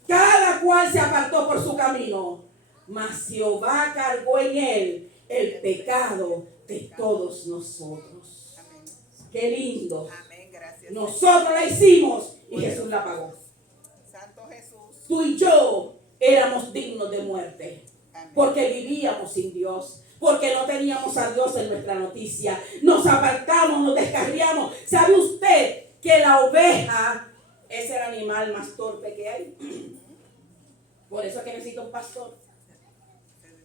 Cada cual se apartó por su camino, mas Jehová cargó en él el pecado de todos nosotros. Qué lindo. Nosotros la hicimos y Jesús la pagó. Santo Jesús. Tú y yo éramos dignos de muerte, porque vivíamos sin Dios, porque no teníamos a Dios en nuestra noticia. Nos apartamos, nos descarriamos. ¿Sabe usted que la oveja es el animal más torpe que hay? Por eso es que necesita un pastor.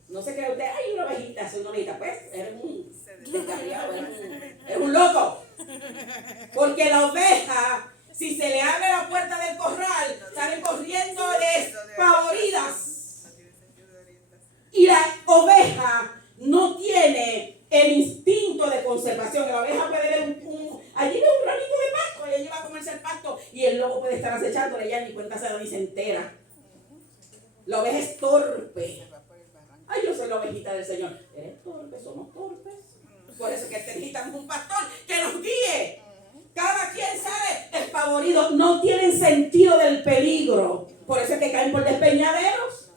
No se cree usted, ay, una ovejita, es una ovejita. Pues, eres un descarriado, eres un loco. Porque la oveja, si se le abre la puerta del corral, salen corriendo despavoridas. Y la oveja no tiene el instinto de conservación. La oveja puede ver allí ve un granito de pasto, ella lleva a comerse el pasto y el lobo puede estar acechándole, ella ni cuenta se da ni se entera. La oveja es torpe. Ay, yo soy la ovejita del Señor. Eres torpe, somos torpes. Por eso es que necesitamos un pastor que nos guíe. Cada quien sabe, despavorido, no tienen sentido del peligro. Por eso es que caen por despeñaderos.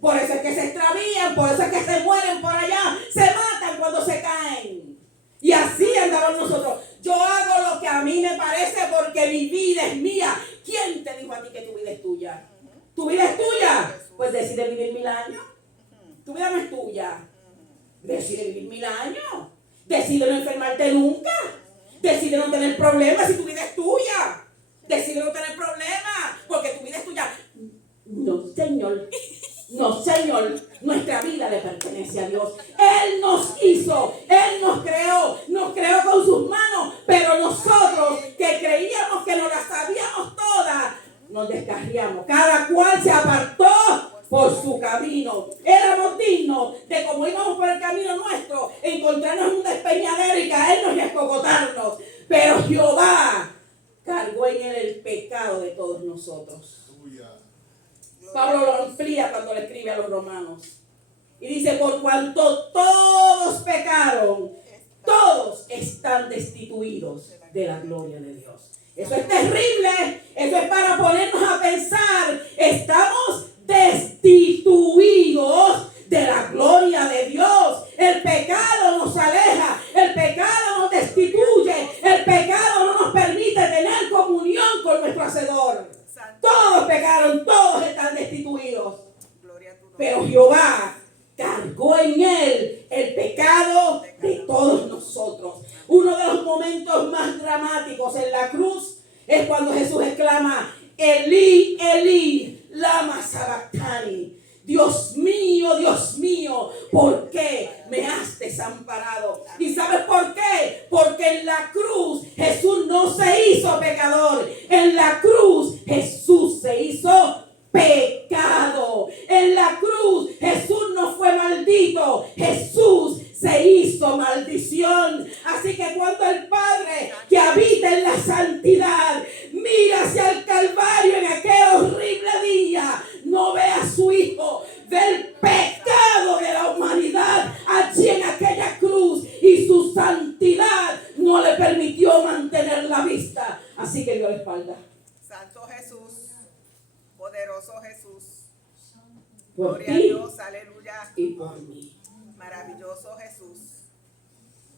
Por eso es que se extravían, por eso es que se mueren por allá, se matan cuando se caen. Y así andamos nosotros. Yo hago lo que a mí me parece porque mi vida es mía. ¿Quién te dijo a ti que tu vida es tuya? ¿Tu vida es tuya? Pues decide vivir 1000 años. Tu vida no es tuya. Decide vivir 1000 años. Decide no enfermarte nunca. Decide no tener problemas si tu vida es tuya. Decide no tener problemas porque tu vida es tuya. No, Señor. No, Señor, nuestra vida le pertenece a Dios. Él nos hizo, Él nos creó con sus manos, pero nosotros que creíamos que nos las sabíamos todas, nos descarriamos. Cada cual se apartó por su camino. Éramos dignos de, como íbamos por el camino nuestro, encontrarnos en un despeñadero y caernos y escocotarnos. Pero Jehová cargó en él el pecado de todos nosotros. Pablo lo amplía cuando le escribe a los romanos. Y dice, por cuanto todos pecaron, todos están están destituidos de la gloria de Dios. Eso es terrible. Eso es para ponernos a pensar. Estamos destituidos de la gloria de Dios. El pecado nos aleja. El pecado nos destituye. El pecado no nos permite tener comunión con nuestro Hacedor. Todos pecaron, todos están destituidos. Pero Jehová cargó en él el pecado de todos nosotros. Uno de los momentos más dramáticos en la cruz es cuando Jesús exclama: Elí, Elí, lama sabactani. Dios mío, ¿por qué me has desamparado? ¿Y sabes por qué? Porque en la cruz Jesús no se hizo pecador. En la cruz Jesús se hizo pecado. En la cruz Jesús no fue maldito. Jesús se hizo maldición. Así que cuando el Padre que habita en la santidad mira hacia el Calvario en aquel horrible día, no ve a su Hijo, ve el pecado de la humanidad allí en aquella cruz, y su santidad no le permitió mantener la vista. Así que dio la espalda. Santo Jesús, poderoso Jesús, Por gloria a ti Dios, aleluya, y por mí. maravilloso Jesús.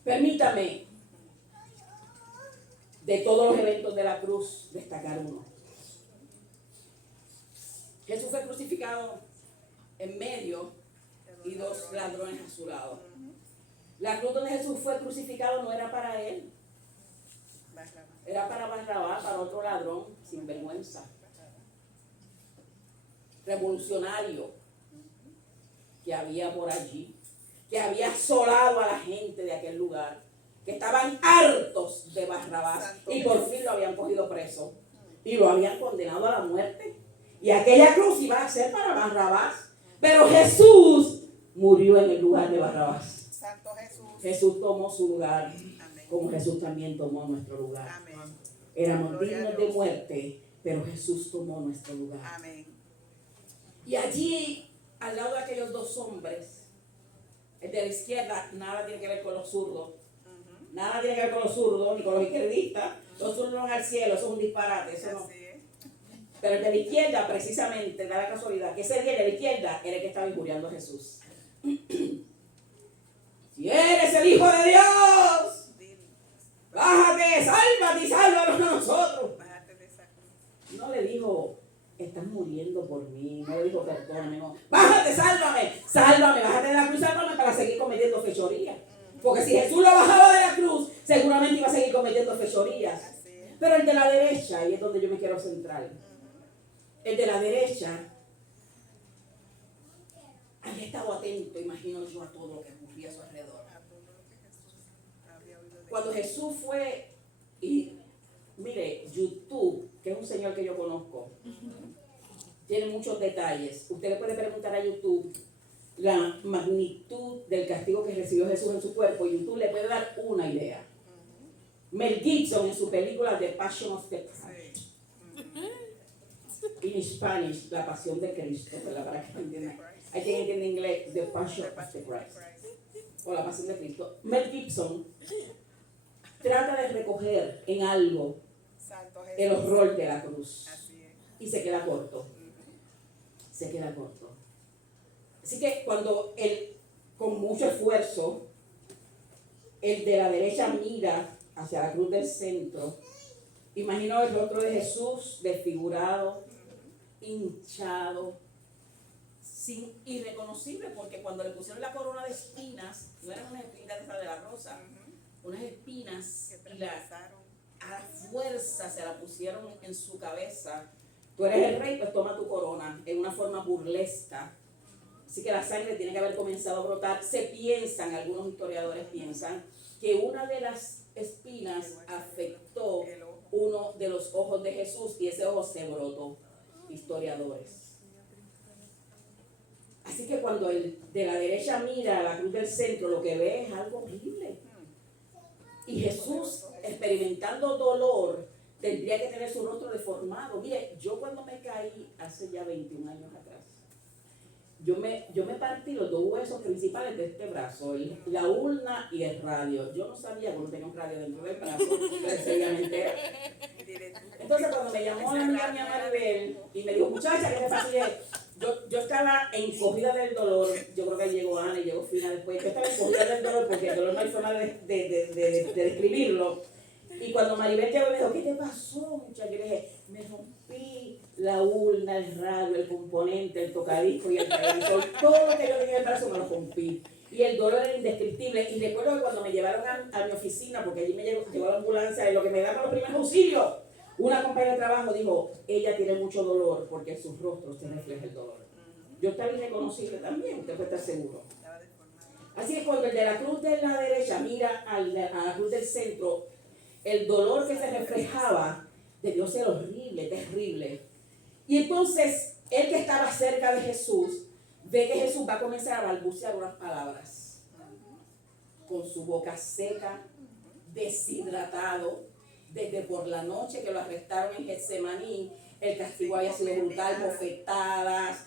Permítame, de todos los eventos de la cruz, destacar uno. Jesús fue crucificado en medio y dos ladrones a su lado. La cruz donde Jesús fue crucificado no era para él, era para Barrabás, para otro ladrón sin vergüenza, revolucionario que había por allí, que había asolado a la gente de aquel lugar, que estaban hartos de Barrabás y por fin lo habían cogido preso y lo habían condenado a la muerte. Y aquella cruz iba a ser para Barrabás, pero Jesús murió en el lugar de Barrabás. Santo Jesús. Jesús tomó su lugar, Amén. como Jesús también tomó nuestro lugar. Amén. Éramos Gloria a dignos de Dios. muerte, pero Jesús tomó nuestro lugar. Amén. Y allí, al lado de aquellos dos hombres, el de la izquierda, nada tiene que ver con los zurdos. Nada tiene que ver con los zurdos, ni con los izquierdistas. Los zurdos van al cielo, eso es un disparate, eso no. Así es. Pero el de la izquierda, precisamente, da la casualidad, que ese día el de la izquierda era el que estaba injuriando a Jesús. Si eres el Hijo de Dios, bájate, sálvate y sálvanos a nosotros. Bájate de esa cruz. No le dijo, estás muriendo por mí. No le dijo, perdóname. No. Bájate, sálvame, sálvame, bájate de la cruz, sálvame para seguir cometiendo fechorías. Porque si Jesús lo bajaba de la cruz, seguramente iba a seguir cometiendo fechorías. Así es. Pero el de la derecha, y es donde yo me quiero centrar, el de la derecha había estado atento, imagino yo, a todo lo que ocurría a su alrededor. A todo lo que Jesús había oído de Cuando él. Jesús fue, y mire, YouTube, que es un señor que yo conozco, tiene muchos detalles. Usted le puede preguntar a YouTube la magnitud del castigo que recibió Jesús en su cuerpo, y YouTube le puede dar una idea. Mel Gibson en su película The Passion of the Christ, en Spanish, La Pasión de Cristo, ¿verdad? Para que entiendan. Hay quien entiende en inglés The Passion of the Christ, o La Pasión de Cristo. Mel Gibson trata de recoger en algo Santo el Jesús. horror de la cruz, Así es. y se queda corto. Se queda corto. Así que cuando él, con mucho esfuerzo, el de la derecha mira hacia la cruz del centro, imagino el rostro de Jesús desfigurado, hinchado, irreconocible, porque cuando le pusieron la corona de espinas, no eran unas espinas de la rosa, unas espinas, Que y traspasaron. a la fuerza se la pusieron en su cabeza. Tú eres el rey, pues toma tu corona, en una forma burlesca. Así que la sangre tiene que haber comenzado a brotar. Algunos historiadores piensan, que una de las espinas afectó El ojo. uno de los ojos de Jesús y ese ojo se brotó. Historiadores. Así que cuando el de la derecha mira a la cruz del centro, lo que ve es algo horrible. Y Jesús, experimentando dolor, tendría que tener su rostro deformado. Mire, yo cuando me caí hace ya 21 años atrás, yo me partí los dos huesos principales de este brazo, la ulna y el radio. Yo no sabía que uno tenía un radio dentro del brazo, pero seriamente. Entonces cuando me llamó la amiga mía Maribel y me dijo, muchacha, ¿qué te pasa? Yo estaba encogida del dolor. Yo creo que llegó Ana y llegó Fina después. Yo estaba encogida del dolor porque el dolor no hay forma de describirlo. Y cuando Maribel llegó me dijo, ¿qué te pasó, muchacha? Yo le dije, me rompí la urna, el radio, el componente, el tocadisco y el televisor. Todo lo que yo tenía en el brazo me lo rompí. Y el dolor era indescriptible. Y recuerdo que cuando me llevaron a mi oficina, porque allí me llegó la ambulancia, y lo que me daban los primeros auxilios, una compañera de trabajo dijo, ella tiene mucho dolor porque en sus rostros se refleja el dolor. Yo estaba irreconocible también, usted puede estar seguro. Así que cuando el de la cruz de la derecha mira a la cruz del centro, el dolor que se reflejaba debió ser horrible, terrible. Y entonces, él que estaba cerca de Jesús, ve que Jesús va a comenzar a balbucear unas palabras. Con su boca seca, deshidratado, desde por la noche que lo arrestaron en Getsemaní, el castigo había sido brutal, bofetadas,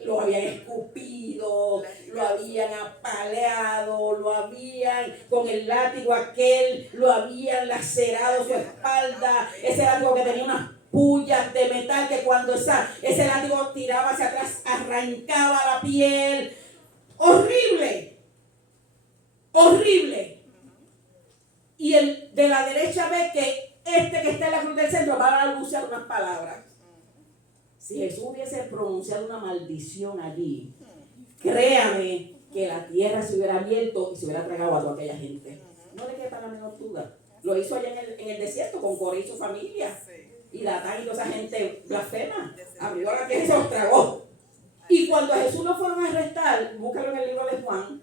lo habían escupido, lo habían apaleado, lo habían, con el látigo aquel, lo habían lacerado su espalda, ese látigo que tenía unas pullas de metal que cuando ese látigo tiraba hacia atrás, arrancaba la piel. Horrible, horrible. Y el de la derecha ve que este que está en la cruz del centro va a balbucear unas palabras. Si Jesús hubiese pronunciado una maldición allí, créame que la tierra se hubiera abierto y se hubiera tragado a toda aquella gente. No le quepa la menor duda. Lo hizo allá en el desierto con Coré y su familia. Y Datán y toda esa gente blasfema. Abrió la tierra y se los tragó. Y cuando a Jesús lo fueron a arrestar, búscalo en el libro de Juan.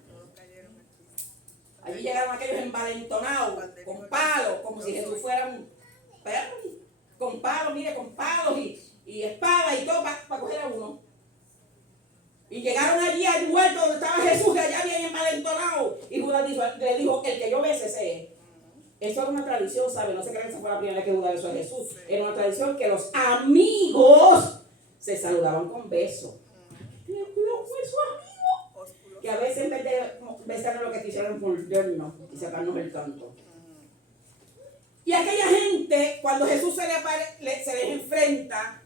Allí llegaron aquellos envalentonados, con palos, como si Jesús fuera un perro. Con palos, mire, con palos y espada y todo para coger a uno. Y llegaron allí al huerto donde estaba Jesús, que allá bien envalentonado. Y Judas le dijo, el que yo bese ese. Eso era una tradición, ¿sabe? No se cree que esa fue la primera vez que Judas besó a Jesús. Era una tradición que los amigos se saludaban con besos. Cuidado con esos amigos. Que a veces en vez de besarnos lo que quisieron mordernos y sacarnos el canto. Y aquella gente, cuando Jesús se les enfrenta,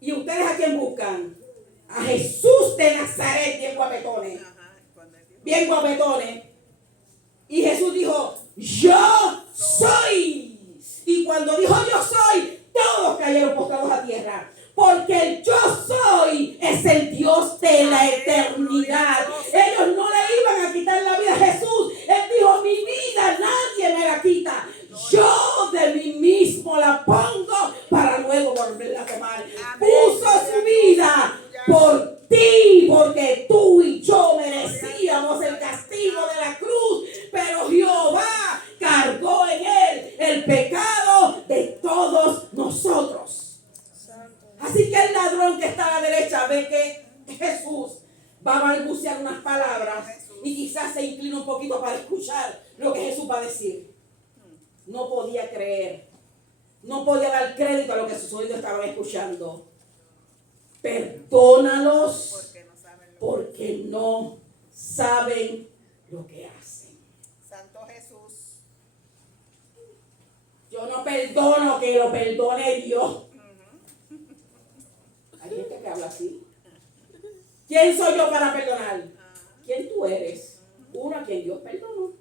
¿y ustedes a quién buscan? A Jesús de Nazaret, bien guapetones. Bien guapetones. Y Jesús dijo, yo soy. Y cuando dijo yo soy, todos cayeron postrados a tierra. Porque el yo soy es el Dios de la eternidad. Ellos no le iban a quitar la vida a Jesús. Él dijo, mi vida nadie me la quita. Yo de mí mismo la pongo para luego volverla a tomar. Puso su vida por ti, porque tú y yo merecíamos el castigo de la cruz. Pero Jehová cargó en él el pecado de todos nosotros. Así que el ladrón que está a la derecha ve que Jesús va a balbucear unas palabras y quizás se inclina un poquito para escuchar lo que Jesús va a decir. No podía creer, no podía dar crédito a lo que sus oídos estaban escuchando. Perdónalos porque no saben lo que hacen. Santo Jesús. Yo no perdono, que lo perdone Dios. Hay gente que habla así. ¿Quién soy yo para perdonar? ¿Quién tú eres? Uno a quien Dios perdonó.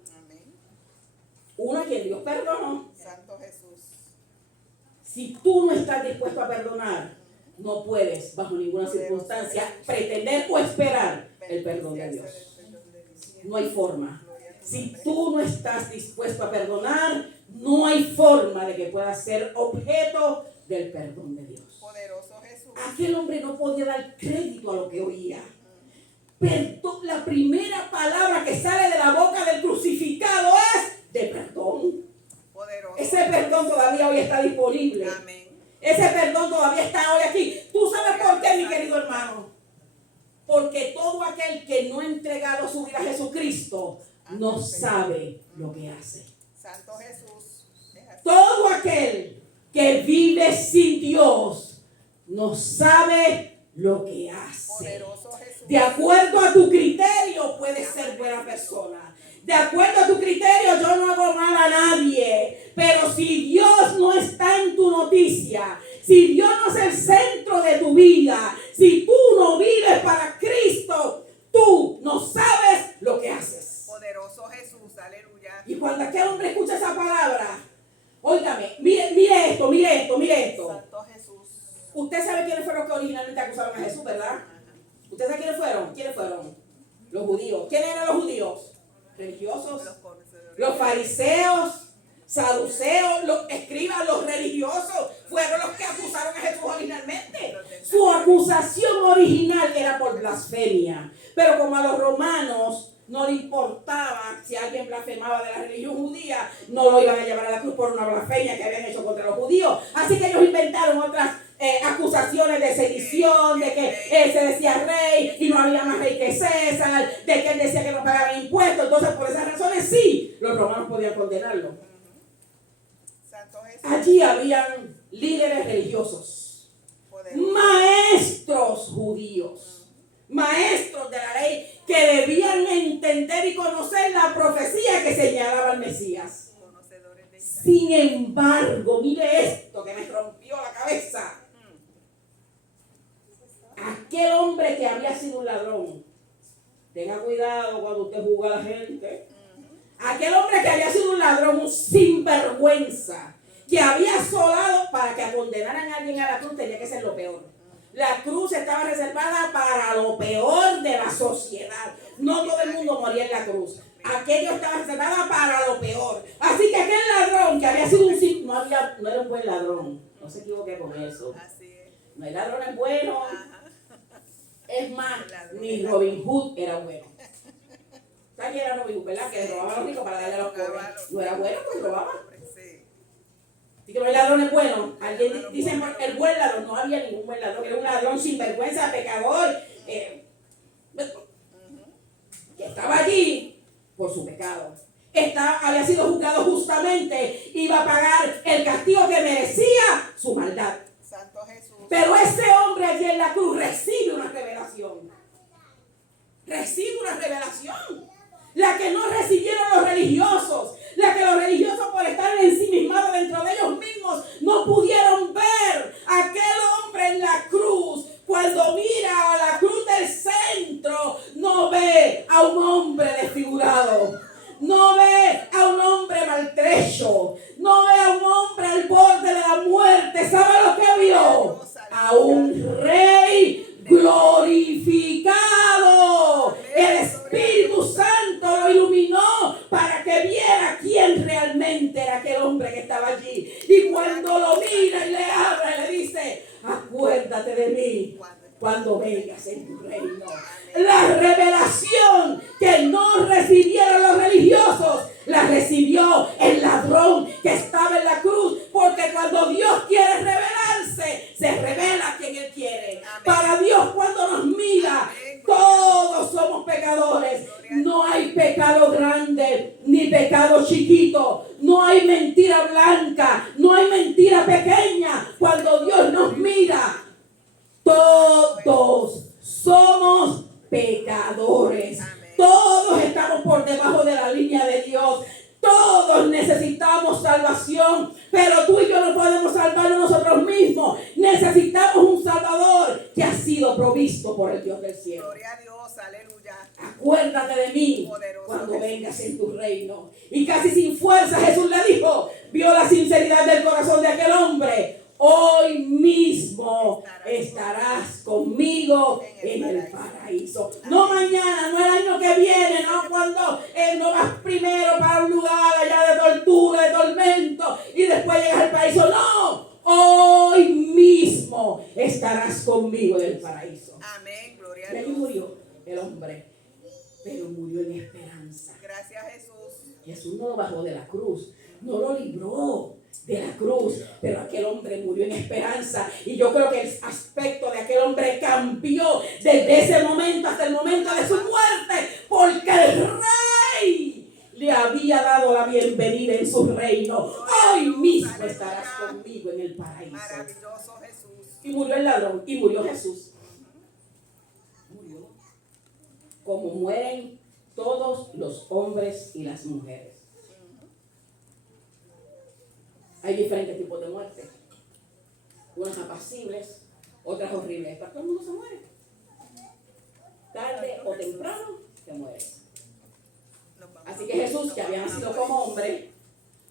Uno a quien Dios perdonó. Santo Jesús. Si tú no estás dispuesto a perdonar, no puedes bajo ninguna circunstancia pretender o esperar el perdón de Dios. No hay forma. Si tú no estás dispuesto a perdonar, no hay forma de que puedas ser objeto del perdón de Dios. Poderoso Jesús. Aquel hombre no podía dar crédito a lo que oía. La primera palabra que sale de la boca del crucificado es de perdón. Poderoso. Ese perdón todavía hoy está disponible. Amén. Ese perdón todavía está hoy aquí. ¿Tú sabes por qué, mi querido hermano? Porque todo aquel que no ha entregado su vida a Jesucristo no sabe lo que hace. Santo Jesús. Todo aquel que vive sin Dios no sabe lo que hace. Poderoso Jesús. De acuerdo a tu criterio puedes ser buena persona. De acuerdo a tu criterio yo no hago mal a nadie. Pero si Dios no está en tu noticia, si Dios no es el centro de tu vida, si tú no vives para Cristo, tú no sabes lo que haces. Poderoso Jesús, aleluya. Y cuando aquel hombre escucha esa palabra, óigame, mire esto. Santo Jesús. Usted sabe quiénes fueron los que originalmente acusaron a Jesús, ¿verdad? ¿Usted sabe quiénes fueron? ¿Quiénes fueron? Los judíos. ¿Quiénes eran los judíos? Religiosos. Los conocedores. Los fariseos, saduceos, los escribas, los religiosos, fueron los que acusaron a Jesús originalmente. Su acusación original era por blasfemia. Pero como a los romanos no le importaba si alguien blasfemaba de la religión judía, no lo iban a llevar a la cruz por una blasfemia que habían hecho contra los judíos. Así que ellos inventaron otras acusaciones de sedición, de que él se decía rey y no había más rey que César, de que él decía que no pagaban impuestos. Entonces, por esas razones, sí, los romanos podían condenarlo. Santo Jesús. Allí habían líderes religiosos, Poderoso. maestros judíos, maestros de la ley que debían entender y conocer la profecía que señalaba al Mesías. Conocedores de Sin embargo, mire esto que me rompió la cabeza. Aquel hombre que había sido un ladrón, tenga cuidado cuando usted juzga a la gente. Aquel hombre que había sido un ladrón, un sinvergüenza, que había asolado, para que condenaran a alguien a la cruz tenía que ser lo peor. La cruz estaba reservada para lo peor de la sociedad. No todo el mundo moría en la cruz. Aquello estaba reservado para lo peor. Así que aquel ladrón que había sido no era un buen ladrón. No se equivoque con eso. Así es. No hay ladrones buenos. Ajá. Es más, ni Robin Hood era bueno. ¿Sabes quién era Robin Hood, verdad? Que robaba a los ricos para darle a los pobres. No era bueno, pues robaba. Sí. Así que no hay ladrones buenos. Alguien dice el buen ladrón. No había ningún buen ladrón. Era un ladrón sinvergüenza, pecador. Que estaba allí por su pecado. Había sido juzgado justamente. Iba a pagar el castigo que merecía su maldad. Santo Jesús. Pero ese hombre allí en la cruz recibe una revelación. Recibe una revelación. La que no recibieron los religiosos. La que los religiosos, por estar ensimismados dentro de ellos mismos, no pudieron ver. Aquel hombre en la cruz, cuando mira a la cruz del centro, no ve a un hombre desfigurado. No ve a un hombre maltrecho. No ve a un hombre al borde de la muerte. ¿Sabe lo que vio? A un rey glorificado. El Espíritu Santo lo iluminó para que viera quién realmente era aquel hombre que estaba allí. Y cuando lo mira y le habla y le dice: acuérdate de mí cuando vengas en tu reino. La revelación que no recibieron los religiosos, la recibió el ladrón que estaba en la cruz. Porque cuando Dios quiere revelarse, se revela a quien Él quiere. Amén. Para Dios, cuando nos mira, todos somos pecadores. No hay pecado grande ni pecado chiquito. No hay mentira blanca, no hay mentira pequeña. Cuando Dios nos mira, todos somos pecadores. Amén. Todos estamos por debajo de la línea de Dios. Todos necesitamos salvación, pero tú y yo no podemos salvarnos nosotros mismos. Necesitamos un Salvador que ha sido provisto por el Dios del cielo. Gloria a Dios, aleluya. Acuérdate de mí Poderoso cuando Jesús. vengas en tu reino. Y casi sin fuerza Jesús le dijo, vio la sinceridad del corazón de aquel hombre. Hoy mismo estarás conmigo en el paraíso. No mañana, no el año que viene, no cuando no vas primero para un lugar allá de tortura, de tormento y después llegas al paraíso. No, hoy mismo estarás conmigo en el paraíso. Amén, gloria a Y ahí Dios. murió el hombre, pero murió en esperanza. Gracias, Jesús. Jesús no lo bajó de la cruz, no lo libró de la cruz, pero aquel hombre murió en esperanza. Y yo creo que el aspecto de aquel hombre cambió desde ese momento hasta el momento de su muerte, porque el rey le había dado la bienvenida en su reino. Hoy mismo estarás conmigo en el paraíso. Maravilloso Jesús. Y murió el ladrón, y murió Jesús. Murió. como mueren todos los hombres y las mujeres. Hay diferentes tipos de muerte. Unas apacibles, otras horribles. Pero todo el mundo se muere. Tarde o temprano se muere. Así que Jesús, que había nacido como hombre,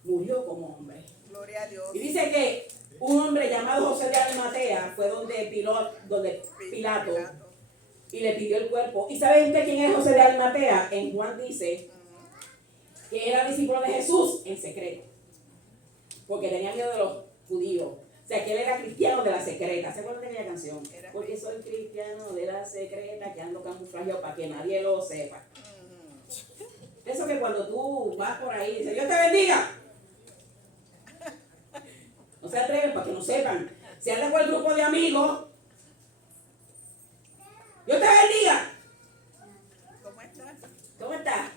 murió como hombre. Gloria a Dios. Y dice que un hombre llamado José de Arimatea fue donde Pilato y le pidió el cuerpo. ¿Y saben usted quién es José de Arimatea? En Juan dice que era discípulo de Jesús en secreto, porque tenía miedo de los judíos. O sea, que él era cristiano de la secreta. ¿Se acuerdan de aquella canción? Porque soy cristiano de la secreta, que ando camuflajeado para que nadie lo sepa. Eso que cuando tú vas por ahí, dice, Dios te bendiga. No se atreven para que no sepan. Si andas con el grupo de amigos, Dios te bendiga. ¿Cómo estás? ¿Cómo estás?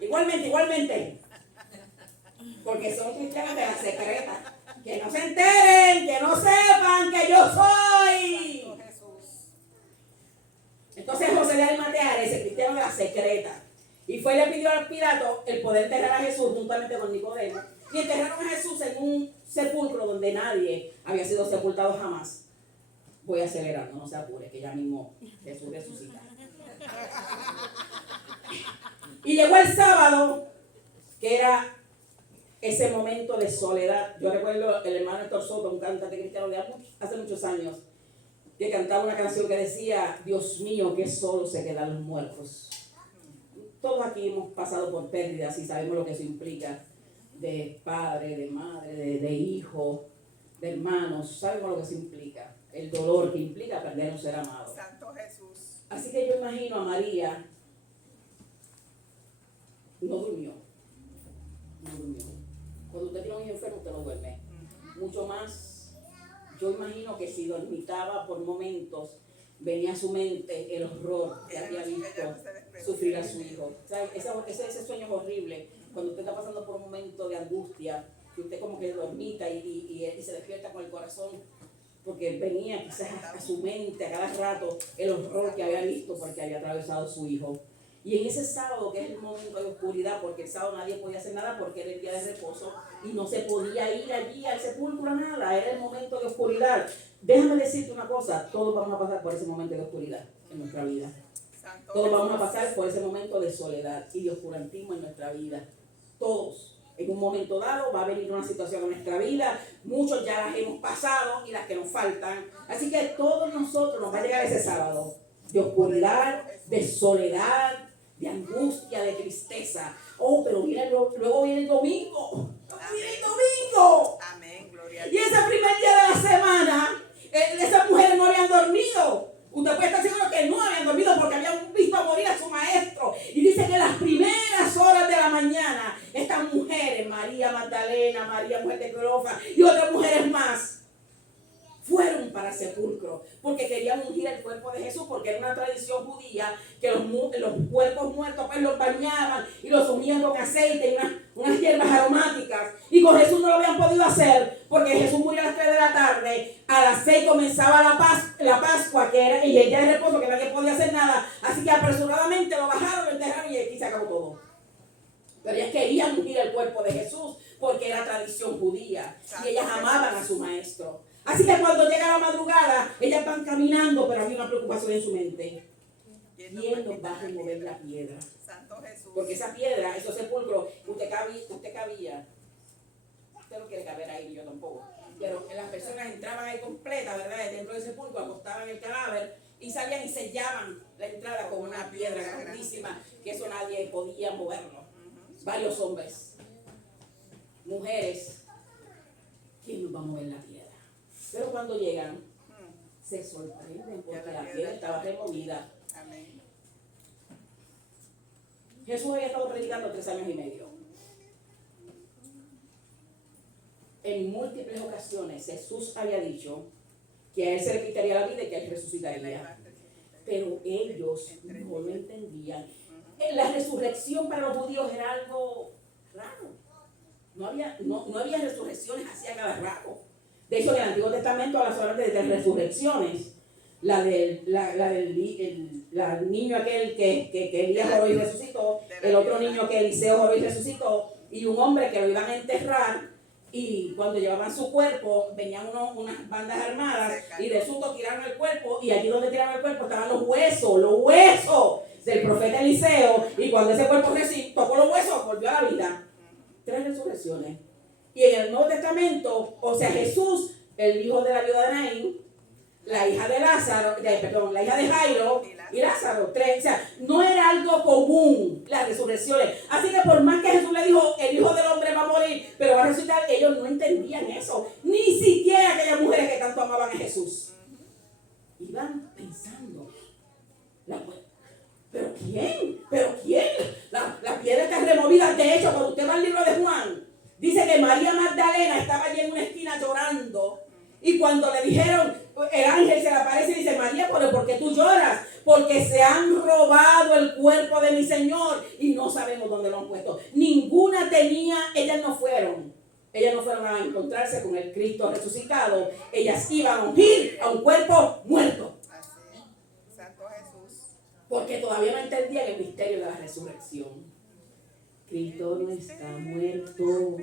Igualmente. Porque son cristianos de la secreta. Que no se enteren, que no sepan que yo soy. Santo Jesús. Entonces José de Arimatea era ese cristiano de la secreta. Y fue y le pidió a Pilato el poder enterrar a Jesús juntamente con Nicodemo. Y enterraron a Jesús en un sepulcro donde nadie había sido sepultado jamás. Voy acelerando, no se apure, que ya mismo Jesús resucita. Y llegó el sábado, que era ese momento de soledad. Yo recuerdo el hermano Héctor Soto, un cantante cristiano de hace muchos años, que cantaba una canción que decía, Dios mío, qué solo se quedan los muertos. Todos aquí hemos pasado por pérdidas y sabemos lo que eso implica, de padre, de madre, de hijo, de hermanos, sabemos lo que eso implica, el dolor que implica perder a un ser amado. Santo Jesús. Así que yo imagino a María, no durmió. Cuando usted tiene un hijo enfermo, usted no duerme. Mucho más, yo imagino que si dormitaba por momentos, venía a su mente el horror que había visto sufrir a su hijo. ¿Sabe? Ese sueño es horrible. Cuando usted está pasando por un momento de angustia, que usted como que dormita y se despierta con el corazón, porque venía quizás a su mente a cada rato el horror que había visto porque había atravesado su hijo. Y en ese sábado, que es el momento de oscuridad, porque el sábado nadie podía hacer nada porque era el día de reposo y no se podía ir allí al sepulcro a nada, era el momento de oscuridad. Déjame decirte una cosa, todos vamos a pasar por ese momento de oscuridad en nuestra vida. Todos vamos a pasar por ese momento de soledad y de oscurantismo en nuestra vida. Todos. En un momento dado va a venir una situación en nuestra vida, muchos ya las hemos pasado y las que nos faltan. Así que todos nosotros nos va a llegar ese sábado de oscuridad, de soledad, de angustia, de tristeza. Oh, pero luego viene el domingo. ¡Viene el domingo! Amén, gloria a Y Dios. ese primer día de la semana, esas mujeres no habían dormido. Usted puede estar seguro que no habían dormido porque habían visto morir a su maestro. Y dice que en las primeras horas de la mañana, estas mujeres, María Magdalena, María mujer de Cleofa y otras mujeres más, fueron para el sepulcro porque querían ungir el cuerpo de Jesús, porque era una tradición judía que los cuerpos muertos pues los bañaban y los unían con aceite y unas hierbas aromáticas, y con Jesús no lo habían podido hacer porque Jesús murió a las 3 de la tarde, a las 6 comenzaba la Pascua, que era y el día de reposo, que nadie podía hacer nada, así que apresuradamente lo bajaron, lo enterraron y aquí se acabó todo. Pero ellas querían ungir el cuerpo de Jesús porque era tradición judía y ellas amaban a su maestro. Así que cuando llega la madrugada, ellas van caminando, pero había una preocupación en su mente. ¿Quién nos va a remover la piedra? Santo Jesús. Porque esa piedra, esos sepulcros, usted cabía. Usted no quiere caber ahí, yo tampoco. Pero las personas entraban ahí completa, ¿verdad? Dentro del sepulcro, acostaban el cadáver y salían y sellaban la entrada con una piedra grandísima, que eso nadie podía moverlo. Varios hombres, mujeres, ¿quién nos va a mover la piedra? Pero cuando llegan, se sorprenden porque la piedra estaba removida. Amén. Jesús había estado predicando 3 años y medio. En múltiples ocasiones Jesús había dicho que a él se le quitaría la vida y que él resucitaría. Pero ellos no lo entendían. La resurrección para los judíos era algo raro. No había resurrecciones así a cada rato. De hecho, en el Antiguo Testamento, a las horas de resurrecciones, la niño aquel que Elías oró y resucitó, el otro niño que Eliseo oró y resucitó, y un hombre que lo iban a enterrar, y cuando llevaban su cuerpo, venían unas bandas armadas, y de susto tiraron el cuerpo, y allí donde tiraron el cuerpo estaban los huesos del profeta Eliseo, y cuando ese cuerpo tocó los huesos, volvió a la vida. 3 resurrecciones. Y en el Nuevo Testamento, o sea, Jesús, el hijo de la viuda de Naín, la hija de la hija de Jairo y Lázaro, 3. O sea, no era algo común las resurrecciones. Así que por más que Jesús le dijo, el Hijo del Hombre va a morir, pero va a resucitar, ellos no entendían eso. Ni siquiera aquellas mujeres que tanto amaban a Jesús. Iban pensando, ¿pero quién? La piedra está removida. De hecho, cuando usted va al libro de Juan, dice que María Magdalena estaba allí en una esquina llorando. Y cuando le dijeron, el ángel se le aparece y dice, María, ¿por qué tú lloras? Porque se han robado el cuerpo de mi Señor y no sabemos dónde lo han puesto. Ninguna tenía, ellas no fueron a encontrarse con el Cristo resucitado. Ellas iban a ungir a un cuerpo muerto. Así. Santo Jesús. Porque todavía no entendían el misterio de la resurrección. Cristo no está muerto.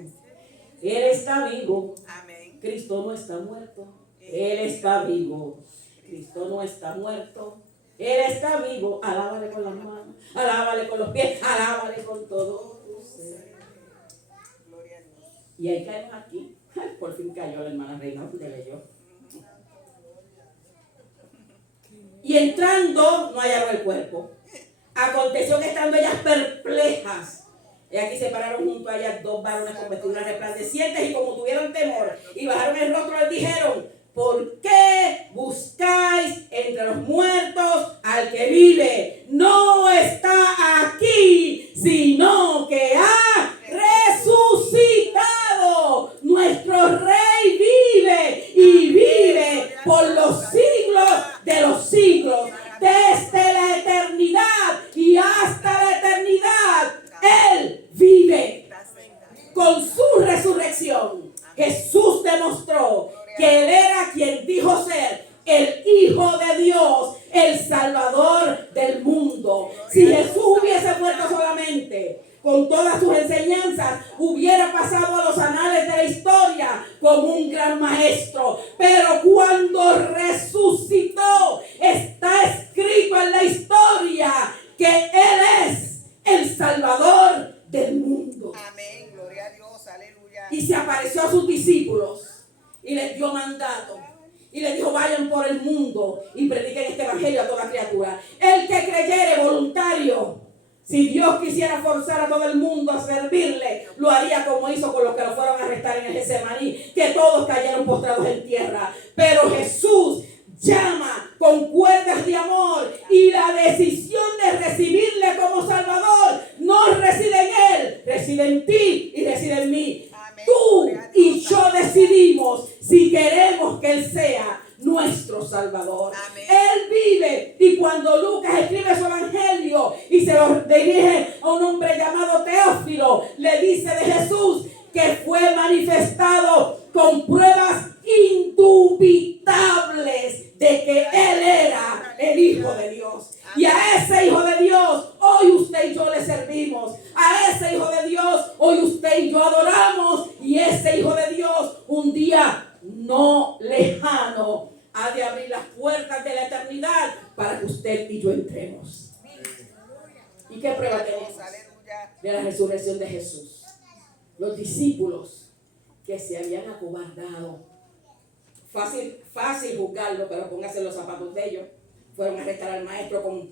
Él está vivo. Amén. Cristo no está muerto. Él está vivo. Cristo no está muerto. Él está vivo. Alábale con las manos. Alábale con los pies. Alábale con todo tu ser. Gloria a Dios. Y ahí caemos aquí. Por fin cayó la hermana Reina, que leyó. Y entrando, no hallaron el cuerpo. Aconteció que estando ellas perplejas, y aquí se pararon junto a ellas 2 varones con vestiduras resplandecientes, y como tuvieron temor y bajaron el rostro, les dijeron: ¿por qué buscáis entre los muertos al que vive? No está aquí, sino que ha resucitado. Nuestro Rey vive y vive por los siglos de los siglos. Desde la eternidad y hasta la eternidad, Él vive. Con su resurrección, Jesús demostró que Él era quien dijo ser el Hijo de Dios, el Salvador del mundo. Si Jesús hubiese muerto solamente, con todas sus enseñanzas, hubiera pasado a los anales de la historia como un gran maestro. Pero cuando resucitó, está escrito en la historia que Él es el Salvador del mundo. Amén, gloria a Dios, aleluya. Y se apareció a sus discípulos y les dio mandato. Y les dijo: vayan por el mundo y prediquen este evangelio a toda criatura. El que creyere voluntario. Si Dios quisiera forzar a todo el mundo a servirle, lo haría como hizo con los que lo fueron a arrestar en el Getsemaní, que todos cayeron postrados en tierra. Pero Jesús llama con cuerdas de amor, y la decisión de recibirle como Salvador no reside en Él, reside en ti y reside en mí. Amén. Tú y yo decidimos si queremos que Él sea nuestro Salvador. Amén. Él vive, y cuando Lucas escribe su evangelio y se lo dirige a un hombre llamado Teófilo, le dice de Jesús que fue manifestado con pruebas indubitables de que Él era el Hijo de Dios. Y a ese Hijo de Dios hoy usted y yo le servimos. A ese Hijo de Dios hoy usted y yo adoramos. Y ese Hijo de Dios un día no lejano ha de abrir las puertas de la eternidad para que usted y yo entremos. ¿Y qué prueba tenemos de la resurrección de Jesús? Los discípulos que se habían acobardado. Fácil juzgarlo, pero póngase en los zapatos de ellos. Fueron a arrestar al maestro con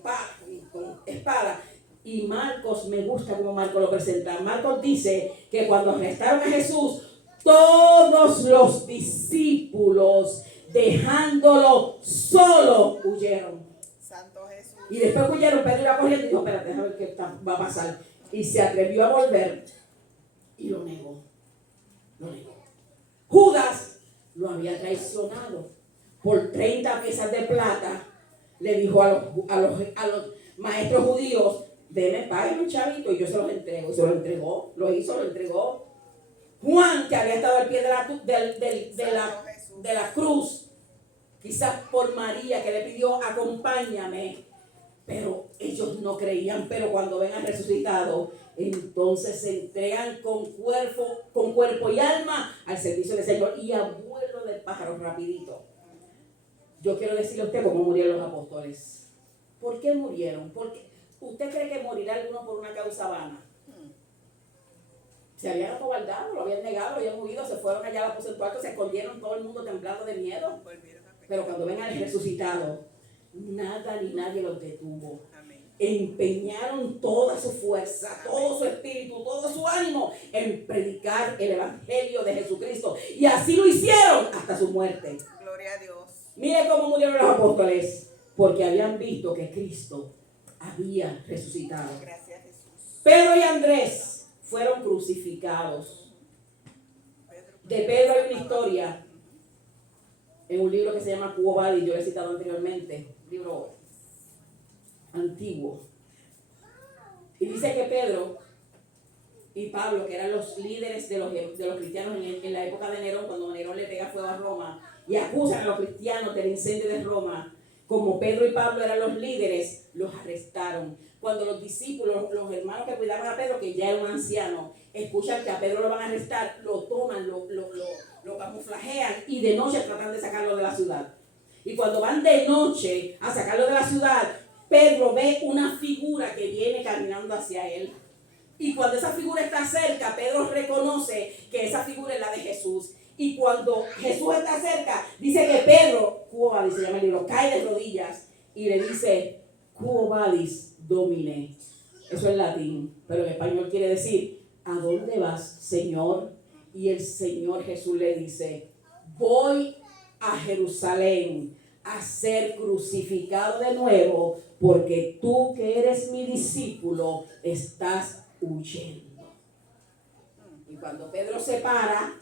espada. Y Marcos, me gusta cómo Marcos lo presenta. Marcos dice que cuando arrestaron a Jesús, todos los discípulos, dejándolo solo, huyeron. Santo Jesús. Y después huyeron. Pedro iba corriendo y dijo: espérate, déjame ver qué va a pasar. Y se atrevió a volver y lo negó. Judas lo había traicionado. Por 30 piezas de plata le dijo a los maestros judíos: denme, paguen un chavito y yo se los entrego. Y se los entregó, lo entregó. Juan, que había estado al pie de la cruz, quizás por María que le pidió acompáñame, pero ellos no creían. Pero cuando ven al resucitado, entonces se entregan con cuerpo y alma al servicio del Señor y a vuelo del pájaro rapidito. Yo quiero decirle a usted cómo murieron los apóstoles. ¿Por qué murieron? Porque ¿usted cree que morirá alguno por una causa vana? Se habían acobardado, lo habían negado, lo habían huido, se fueron allá al aposento alto, se escondieron, todo el mundo temblando de miedo. Pero cuando ven al resucitado, nada ni nadie los detuvo. Empeñaron toda su fuerza, todo su espíritu, todo su ánimo en predicar el evangelio de Jesucristo. Y así lo hicieron hasta su muerte. Gloria a Dios. Mire cómo murieron los apóstoles, porque habían visto que Cristo había resucitado. Gracias, Jesús. Pedro y Andrés fueron crucificados. De Pedro hay una historia en un libro que se llama Quo Vadis, yo lo he citado anteriormente, libro antiguo. Y dice que Pedro y Pablo, que eran los líderes de los cristianos en la época de Nerón, cuando Nerón le pega fuego a Roma y acusan a los cristianos del incendio de Roma, como Pedro y Pablo eran los líderes, los arrestaron. Cuando los discípulos, los hermanos que cuidaban a Pedro, que ya era un anciano, escuchan que a Pedro lo van a arrestar, lo toman, lo camuflajean y de noche tratan de sacarlo de la ciudad. Y cuando van de noche a sacarlo de la ciudad, Pedro ve una figura que viene caminando hacia él. Y cuando esa figura está cerca, Pedro reconoce que esa figura es la de Jesús. Y cuando Jesús está cerca, dice que Pedro, Quo Vadis se llama el libro, cae de rodillas y le dice, Quo Vadis Domine. Eso es latín, pero en español quiere decir, ¿a dónde vas, Señor? Y el Señor Jesús le dice, voy a Jerusalén a ser crucificado de nuevo, porque tú que eres mi discípulo estás huyendo. Y cuando Pedro se para,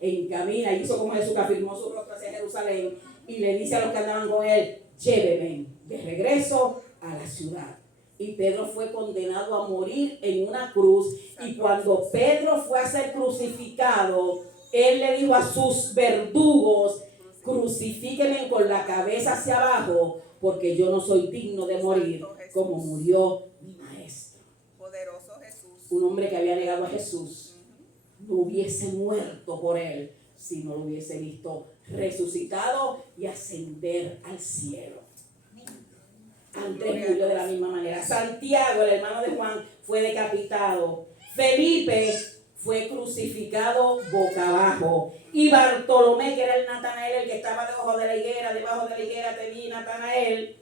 encamina, hizo como Jesús, que afirmó su rostro hacia Jerusalén y le dice a los que andaban con él, llévenme de regreso a la ciudad. Y Pedro fue condenado a morir en una cruz. Y cuando Pedro fue a ser crucificado, él le dijo a sus verdugos, crucifíquenme con la cabeza hacia abajo, porque yo no soy digno de morir como murió mi maestro. Poderoso Jesús. Un hombre que había negado a Jesús no hubiese muerto por él si no lo hubiese visto resucitado y ascender al cielo. Andrés murió de la misma manera. Santiago, el hermano de Juan, fue decapitado. Felipe fue crucificado boca abajo. Y Bartolomé, que era el Natanael, el que estaba debajo de la higuera, te vi, Natanael,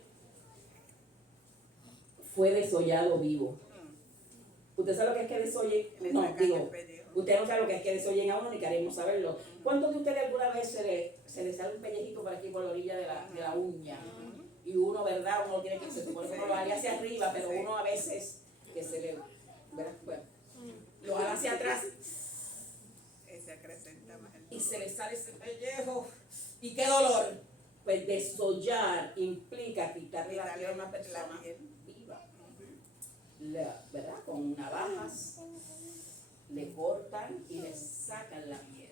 fue desollado vivo. ¿Usted sabe lo que es que desollen? No, digo, usted no sabe lo que es que desollen a uno, ni queremos saberlo. ¿Cuántos de ustedes alguna vez se les sale un pellejito por aquí, por la orilla de la uña? Y uno, ¿verdad? Uno tiene que, se supone que uno lo haría hacia arriba, pero uno a veces que se le, ¿verdad? Bueno, lo hará hacia atrás y se le sale ese pellejo. ¿Y qué dolor? Pues desollar implica quitarle la piel a una persona viva. ¿Verdad? Con navajas le cortan y le sacan la piel.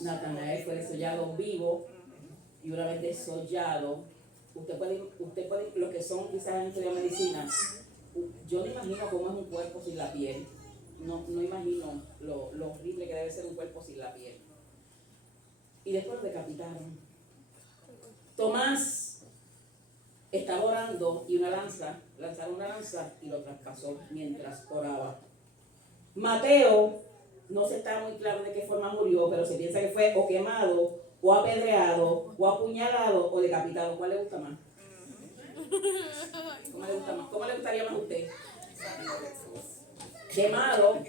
Natanael fue desollado vivo, y una vez desollado, usted puede, los que son quizás en estudio de medicina, yo no imagino cómo es un cuerpo sin la piel. No imagino lo horrible que debe ser un cuerpo sin la piel. Y después lo decapitaron. Tomás estaba orando y lanzaron una lanza y lo traspasó mientras oraba. Mateo, no se está muy claro de qué forma murió, pero se piensa que fue o quemado, o apedreado, o apuñalado, o decapitado. ¿Cuál le gusta más? ¿Cómo le gusta más? ¿Cómo le gustaría más a usted? Quemado,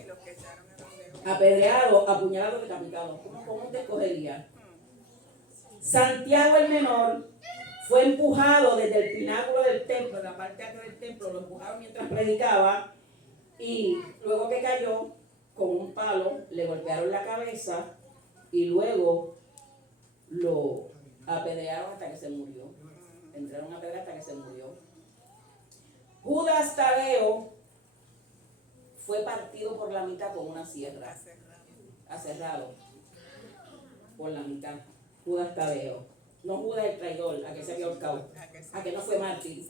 apedreado, apuñalado, decapitado. ¿Cómo usted escogería? Santiago el menor fue empujado desde el pináculo del templo, de la parte alta del templo, lo empujaron mientras predicaba, y luego que cayó, con un palo le golpearon la cabeza y luego lo apedrearon hasta que se murió. Entraron a apedrear hasta que se murió. Judas Tadeo fue partido por la mitad con una sierra. Aserrado. Por la mitad. Judas Tadeo. No Judas el traidor, a que se había ahorcado. A que no fue mártir.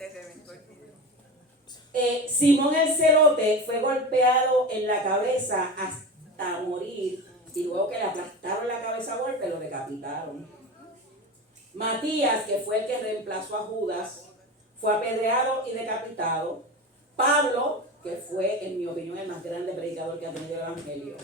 Simón el Celote fue golpeado en la cabeza hasta morir. Y luego que le aplastaron la cabeza a golpe, lo decapitaron. Matías, que fue el que reemplazó a Judas, fue apedreado y decapitado. Pablo, que fue, en mi opinión, el más grande predicador que ha tenido el Evangelio,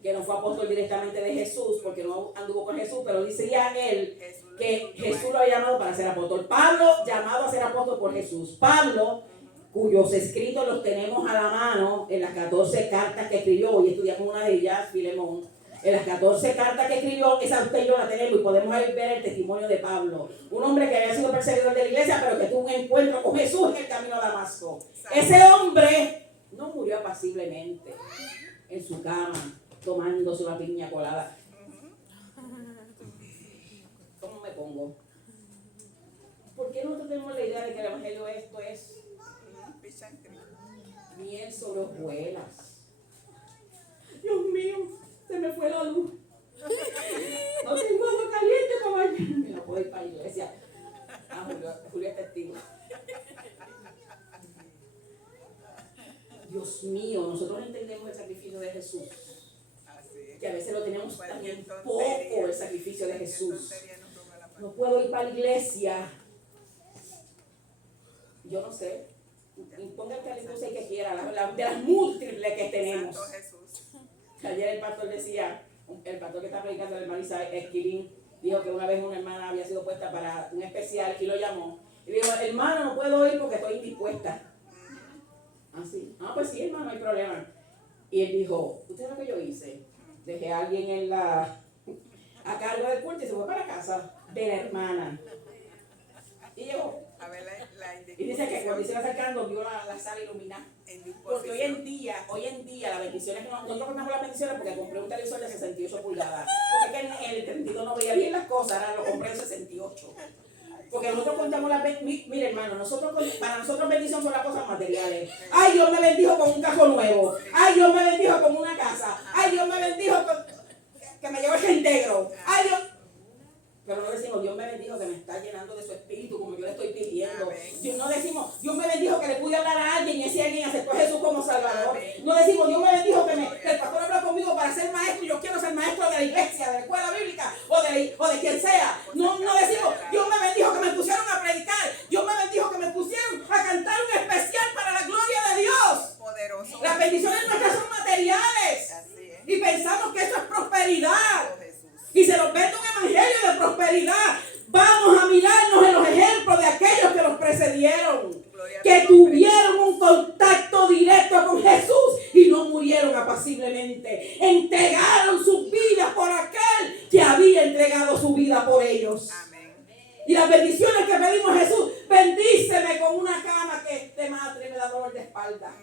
que no fue apóstol directamente de Jesús, porque no anduvo con Jesús, pero dice ya él que Jesús lo ha llamado para ser apóstol. Pablo, llamado a ser apóstol por Jesús. Pablo, cuyos escritos los tenemos a la mano en las 14 cartas que escribió, hoy estudiamos una de ellas, Filemón. En las 14 cartas que escribió, esa usted y yo la tenemos y podemos ver el testimonio de Pablo. Un hombre que había sido perseguidor de la iglesia, pero que tuvo un encuentro con Jesús en el camino a Damasco. Ese hombre no murió apaciblemente en su cama, tomándose una piña colada. ¿Cómo me pongo? ¿Por qué nosotros tenemos la idea de que el evangelio esto es miel sobre hojuelas? Dios mío, se me fue la luz. No tengo agua caliente para bañarme. No puedo ir para la iglesia. Julio es testigo. Dios mío, nosotros entendemos el sacrificio de Jesús. Que a veces lo tenemos también poco, el sacrificio de Jesús. No puedo ir para la iglesia. Yo no sé. Ponga el calendario que quiera, de las múltiples que tenemos. Ayer el pastor decía, el pastor que está predicando, el hermano Isaac Esquilín, dijo que una vez una hermana había sido puesta para un especial y lo llamó. Y dijo, hermano, no puedo ir porque estoy indispuesta. Así. Pues sí, hermano, no hay problema. Y él dijo, ¿usted sabe lo que yo hice? Dejé a alguien a cargo del culto y se fue para la casa de la hermana. Y llegó. Y dice que cuando se iba acercando vio la sala iluminada. Porque hoy en día las bendiciones, nosotros contamos las bendiciones porque compré un televisor de 68 pulgadas. Porque es que en el 32 no veía bien las cosas, ahora lo compré en 68. Porque nosotros contamos las bendiciones. Mire, hermano, para nosotros bendición son las cosas materiales. Ay, Dios me bendijo con un cajón nuevo. Ay, Dios me bendijo con una casa. Ay, Dios me bendijo con que me llevo el reintegro. Ay, Dios. Pero no decimos, Dios me bendijo que me está llenando de su espíritu como yo le estoy pidiendo. No decimos, Dios me bendijo que le pude hablar a alguien y ese alguien aceptó a Jesús como Salvador. No decimos, Dios me bendijo que el pastor habló conmigo para ser maestro y yo quiero ser maestro de la iglesia, de la escuela bíblica o de quien sea. No decimos, Dios me bendijo que me pusieron a predicar. Dios me bendijo que me pusieron a cantar un especial para la gloria de Dios. Poderoso. Las bendiciones nuestras son materiales. Y pensamos que eso es prosperidad. Y se nos vende un evangelio de prosperidad. Vamos a mirarnos en los ejemplos de aquellos que nos precedieron, que tuvieron un contacto directo con Jesús y no murieron apaciblemente. Entregaron sus vidas por aquel que había entregado su vida por ellos. Amén. Y las bendiciones que pedimos a Jesús, bendíceme con una cama que esté madre y me da dolor de espalda.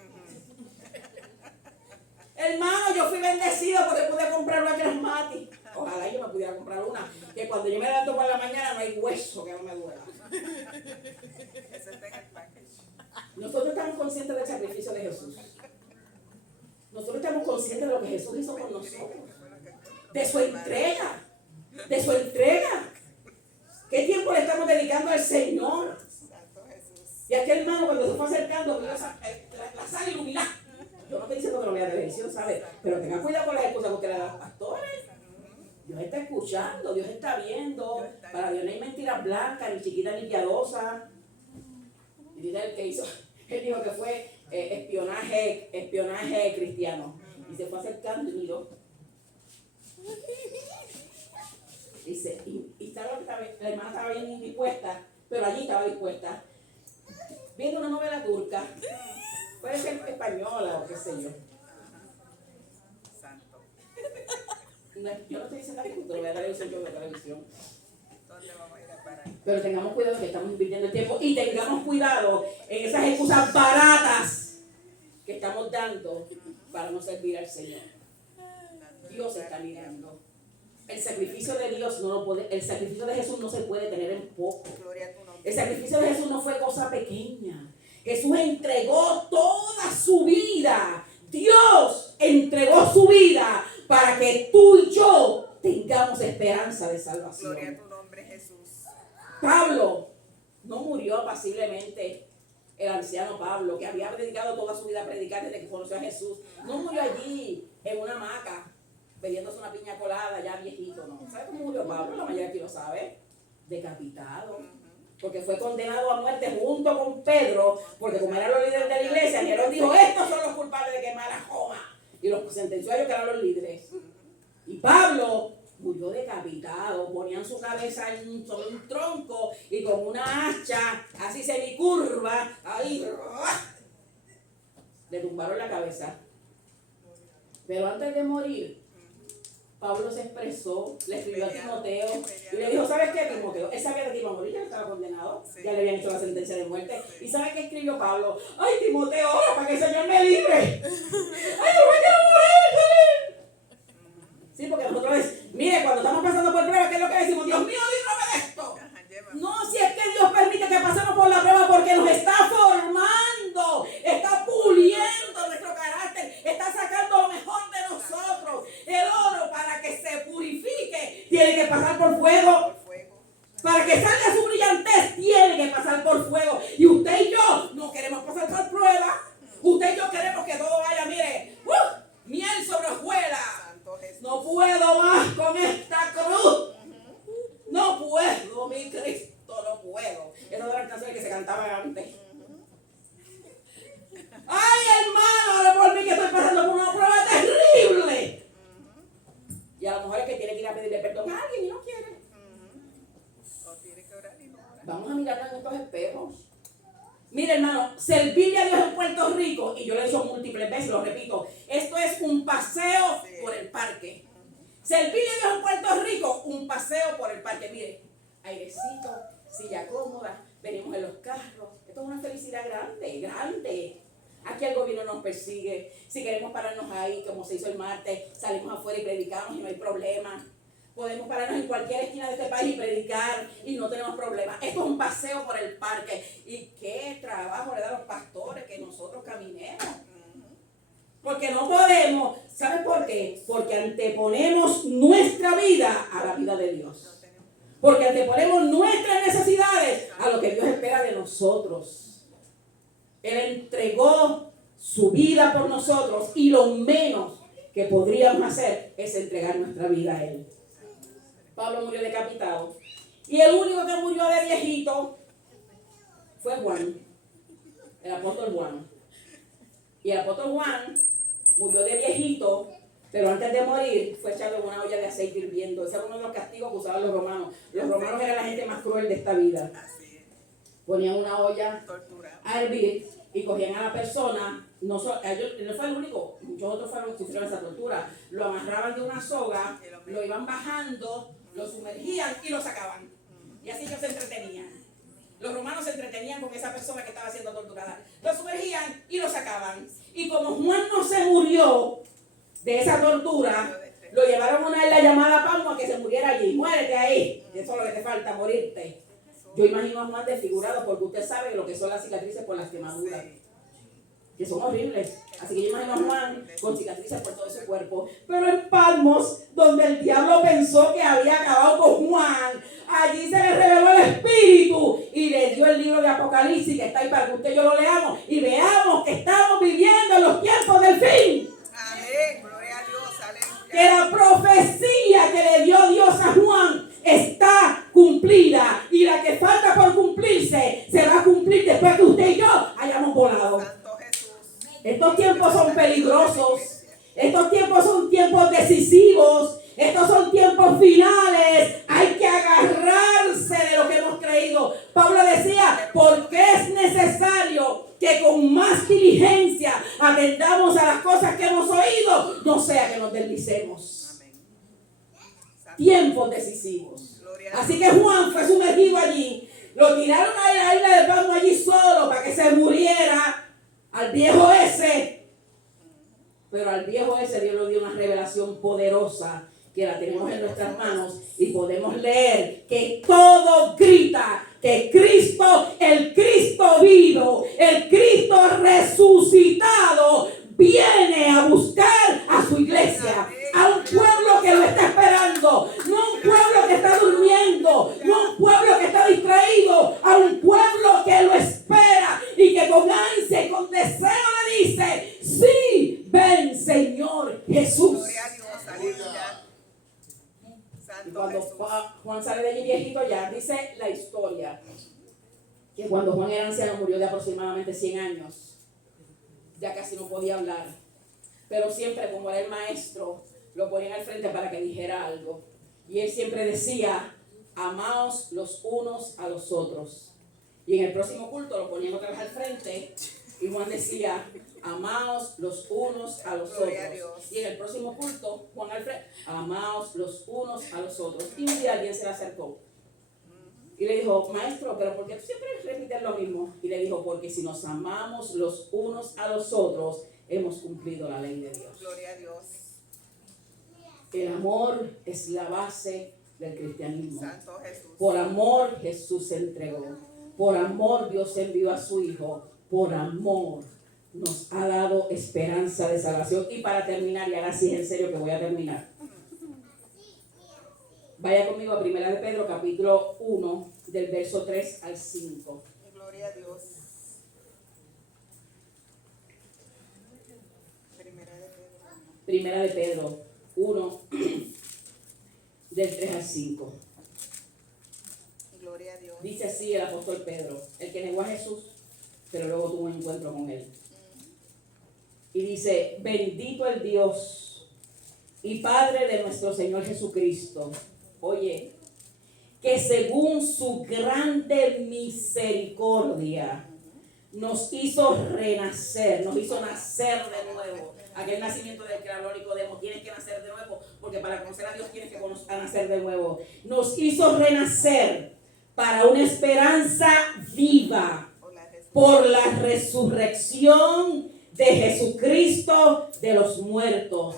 Hermano, yo fui bendecido porque pude comprar una Grasmati. Ojalá yo me pudiera comprar una, que cuando yo me levanto por la mañana no hay hueso que no me duela. Nosotros estamos conscientes del sacrificio de Jesús. Nosotros estamos conscientes de lo que Jesús hizo por nosotros. De su entrega. De su entrega. ¿Qué tiempo le estamos dedicando al Señor? Y aquel hermano cuando se fue acercando vio la sala iluminada. Yo no estoy diciendo que no vea televisión, ¿sabes? Pero tenga cuidado con las excusas que usted le da a los pastores. Dios está escuchando, Dios está viendo. Para Dios no hay mentiras blancas, ni chiquitas, ni piadosas. Y dice el que hizo, él dijo que fue espionaje cristiano. Y se fue acercando y miró. Dice, y sabe lo que estaba, la hermana estaba bien indispuesta, pero allí estaba dispuesta. Viendo una novela turca. Puede ser española o qué sé yo. Santo. Yo no estoy diciendo que te lo voy a dar el centro de televisión. ¿Dónde vamos a ir a parar? Pero tengamos cuidado que estamos invirtiendo el tiempo y tengamos cuidado en esas excusas baratas que estamos dando para no servir al Señor. Dios está mirando. El sacrificio de Dios el sacrificio de Jesús no se puede tener en poco. El sacrificio de Jesús no fue cosa pequeña. Jesús entregó toda su vida Dios entregó su vida para que tú y yo tengamos esperanza de salvación. Gloria a tu nombre, Jesús. Pablo no murió apaciblemente. El anciano Pablo, que había dedicado toda su vida a predicar desde que conoció a Jesús, no murió allí en una hamaca bebiéndose una piña colada ya viejito, no. ¿Sabe cómo murió Pablo? La mayoría aquí lo sabe. Decapitado. Porque fue condenado a muerte junto con Pedro, porque como eran los líderes de la iglesia, Nerón dijo, estos son los culpables de quemar a Roma. Y los sentenció a ellos que eran los líderes. Y Pablo murió decapitado, ponían su cabeza sobre un tronco y con una hacha así semicurva, ahí le tumbaron la cabeza. Pero antes de morir, Pablo se expresó, le escribió a Timoteo y le dijo, ¿sabes qué, Timoteo? Él sabía que iba a morir, ya estaba condenado, ya le habían hecho la sentencia de muerte. ¿Y sabe qué escribió Pablo? Ay, Timoteo, ahora para que el Señor me libre. Ay, yo me quiero morir. Sí, porque nosotros, mire, cuando estamos pasando por pruebas, ¿qué es lo que decimos? Dios mío, líbrame de esto. No, si es que Dios permite que pasemos por la prueba porque nos está formando, está puliendo nuestro carácter, está sacando lo mejor de nosotros. El oro, para que se purifique, tiene que pasar por fuego. Para que salga su brillantez, tiene que pasar por fuego. Y usted y yo no queremos pasar por prueba. Usted y yo queremos que todo vaya, mire, miel sobre hojuelas. No puedo más con esta cruz. No puedo, mi Cristo, no puedo. Esas eran canciones que se cantaban antes. Ay, hermano, ahora por mí que estoy pasando por una prueba terrible. Y a lo mejor es que tiene que ir a pedirle perdón a alguien y no quiere. Vamos a mirarnos en estos espejos. Mire, hermano, servirle a Dios en Puerto Rico, y yo lo he dicho múltiples veces, lo repito, esto es un paseo por el parque. Servirle a Dios en Puerto Rico, un paseo por el parque. Mire, airecito, silla cómoda, venimos en los carros. Esto es una felicidad grande, grande. Aquí el gobierno nos persigue. Si queremos pararnos ahí, como se hizo el martes, salimos afuera y predicamos y no hay problema. Podemos pararnos en cualquier esquina de este país y predicar y no tenemos problema. Esto es un paseo por el parque. ¿Y qué trabajo le da a los pastores que nosotros caminemos? Porque no podemos. ¿Sabe por qué? Porque anteponemos nuestra vida a la vida de Dios. Porque anteponemos nuestras necesidades a lo que Dios espera de nosotros. Él entregó su vida por nosotros y lo menos que podríamos hacer es entregar nuestra vida a Él. Pablo murió decapitado. Y el único que murió de viejito fue Juan, el apóstol Juan. Y el apóstol Juan murió de viejito, pero antes de morir fue echado en una olla de aceite hirviendo. Ese era uno de los castigos que usaban los romanos. Los romanos eran la gente más cruel de esta vida. Ponían una olla a hervir y cogían a la persona. No fue el único, muchos otros sufrieron esa tortura. Lo amarraban de una soga, lo iban bajando, lo sumergían y lo sacaban. Y así ellos se entretenían. Los romanos se entretenían con esa persona que estaba siendo torturada. Lo sumergían y lo sacaban. Y como Juan no se murió de esa tortura, lo llevaron a una isla llamada Palma que se muriera allí. Muérete ahí. Eso es lo que te falta, morirte. Yo imagino a Juan desfigurado porque usted sabe lo que son las cicatrices por las quemaduras, que son horribles. Así que yo imagino a Juan con cicatrices por todo su cuerpo. Pero en Patmos, donde el diablo pensó que había acabado con Juan, allí se le reveló el Espíritu y le dio el libro de Apocalipsis, que está ahí para que usted y yo lo leamos y veamos que estamos viviendo en los tiempos del fin. Amén, gloria a Dios, aleluya. Que la profecía que le dio Dios a Juan está cumplida y la que falta por cumplirse se va a cumplir después que usted y yo hayamos volado. Santo Jesús. Estos tiempos son peligrosos, estos tiempos son tiempos decisivos, estos son tiempos finales. Hay que agarrarse de lo que hemos creído. Pablo decía, porque es necesario que con más diligencia atendamos a las cosas que hemos oído, no sea que nos deslicemos. Tiempos decisivos. Así que Juan fue sumergido allí, lo tiraron a la isla de Patmos allí solo para que se muriera al viejo ese. Pero al viejo ese Dios le dio una revelación poderosa que la tenemos en nuestras manos y podemos leer que todo grita que Cristo, el Cristo vivo, el Cristo resucitado, viene que cuando Juan era anciano murió de aproximadamente 100 años. Ya casi no podía hablar. Pero siempre, como era el maestro, lo ponían al frente para que dijera algo. Y él siempre decía, amaos los unos a los otros. Y en el próximo culto lo ponían otra vez al frente. Y Juan decía, amaos los unos a los otros. Y en el próximo culto, Juan al frente, amaos los unos a los otros. Y un día alguien se le acercó. Y le dijo, maestro, ¿pero por qué tú siempre repites lo mismo? Y le dijo, porque si nos amamos los unos a los otros, hemos cumplido la ley de Dios. Gloria a Dios. El amor es la base del cristianismo. Santo Jesús. Por amor Jesús se entregó. Por amor Dios envió a su Hijo. Por amor nos ha dado esperanza de salvación. Y para terminar, y ahora sí es en serio que voy a terminar. Vaya conmigo a 1 de Pedro, capítulo 1, del verso 3 al 5. Gloria a Dios. Primera de Pedro 1, del 3 al 5. Gloria a Dios. Dice así el apóstol Pedro, el que negó a Jesús, pero luego tuvo un encuentro con él. Y dice, bendito el Dios y Padre de nuestro Señor Jesucristo. Oye, que según su grande misericordia nos hizo renacer, nos hizo nacer de nuevo. Aquel nacimiento del que habló Nicodemo, tienes que nacer de nuevo, porque para conocer a Dios tienes que nacer de nuevo. Nos hizo renacer para una esperanza viva por la resurrección de Jesucristo de los muertos,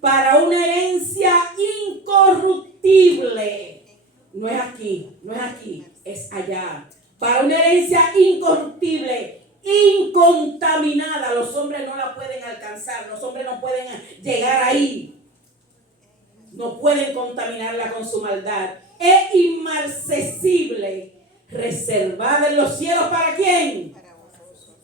para una herencia incorruptible. No es aquí, no es aquí, es allá. Para una herencia incorruptible, incontaminada. Los hombres no la pueden alcanzar, los hombres no pueden llegar ahí. No pueden contaminarla con su maldad. Es inmarcesible, reservada en los cielos. ¿Para quién?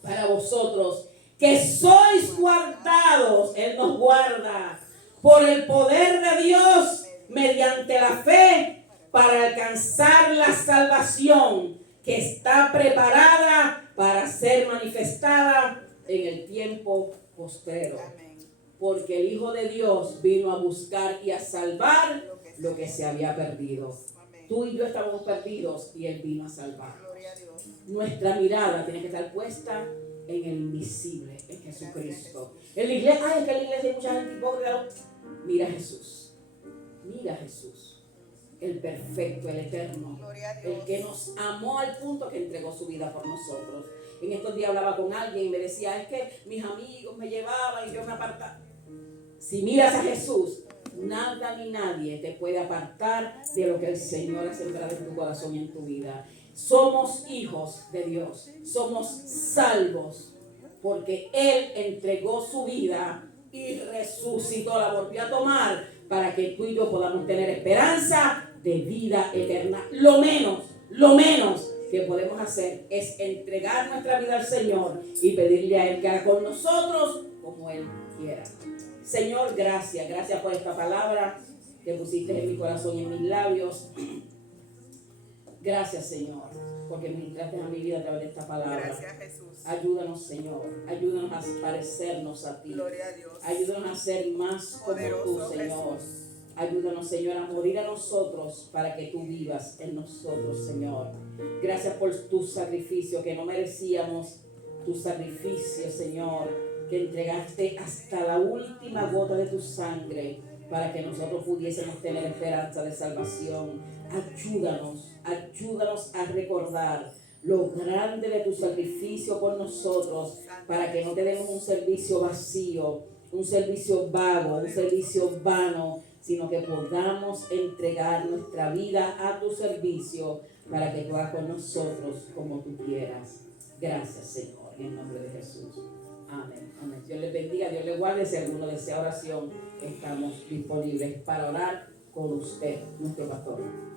Para vosotros, que sois guardados, Él nos guarda, por el poder de Dios, mediante la fe, para alcanzar la salvación que está preparada para ser manifestada en el tiempo postrero. Porque el Hijo de Dios vino a buscar y a salvar lo que se había perdido. Tú y yo estábamos perdidos y Él vino a salvar. Nuestra mirada tiene que estar puesta en el invisible, en Jesucristo. En la iglesia, es que en la iglesia hay mucha gente hipócrita. Mira a Jesús. Mira a Jesús. El perfecto, el eterno, el que nos amó al punto que entregó su vida por nosotros. En estos días hablaba con alguien y me decía, es que mis amigos me llevaban y yo me apartaba. Si miras a Jesús, nada ni nadie te puede apartar de lo que el Señor ha sembrado en tu corazón y en tu vida. Somos hijos de Dios, somos salvos, porque Él entregó su vida y resucitó, la volvió a tomar para que tú y yo podamos tener esperanza de vida eterna. Lo menos que podemos hacer es entregar nuestra vida al Señor y pedirle a Él que haga con nosotros como Él quiera. Señor, gracias por esta palabra que pusiste en mi corazón y en mis labios. Gracias, Señor, porque ministraste a mi vida a través de esta palabra. Gracias, Jesús. Ayúdanos, Señor, ayúdanos a parecernos a ti. Gloria a Dios. Ayúdanos a ser más como tú, Señor. Jesús. Ayúdanos, Señor, a morir a nosotros para que tú vivas en nosotros, Señor. Gracias por tu sacrificio, que no merecíamos tu sacrificio, Señor, que entregaste hasta la última gota de tu sangre para que nosotros pudiésemos tener esperanza de salvación. Ayúdanos a recordar lo grande de tu sacrificio por nosotros, para que no te demos un servicio vacío, un servicio vago, un servicio vano, sino que podamos entregar nuestra vida a tu servicio para que tú hagas con nosotros como tú quieras. Gracias, Señor, en el nombre de Jesús. Amén. Amén. Dios les bendiga, Dios les guarde. Si alguno desea oración, estamos disponibles para orar con usted, nuestro pastor.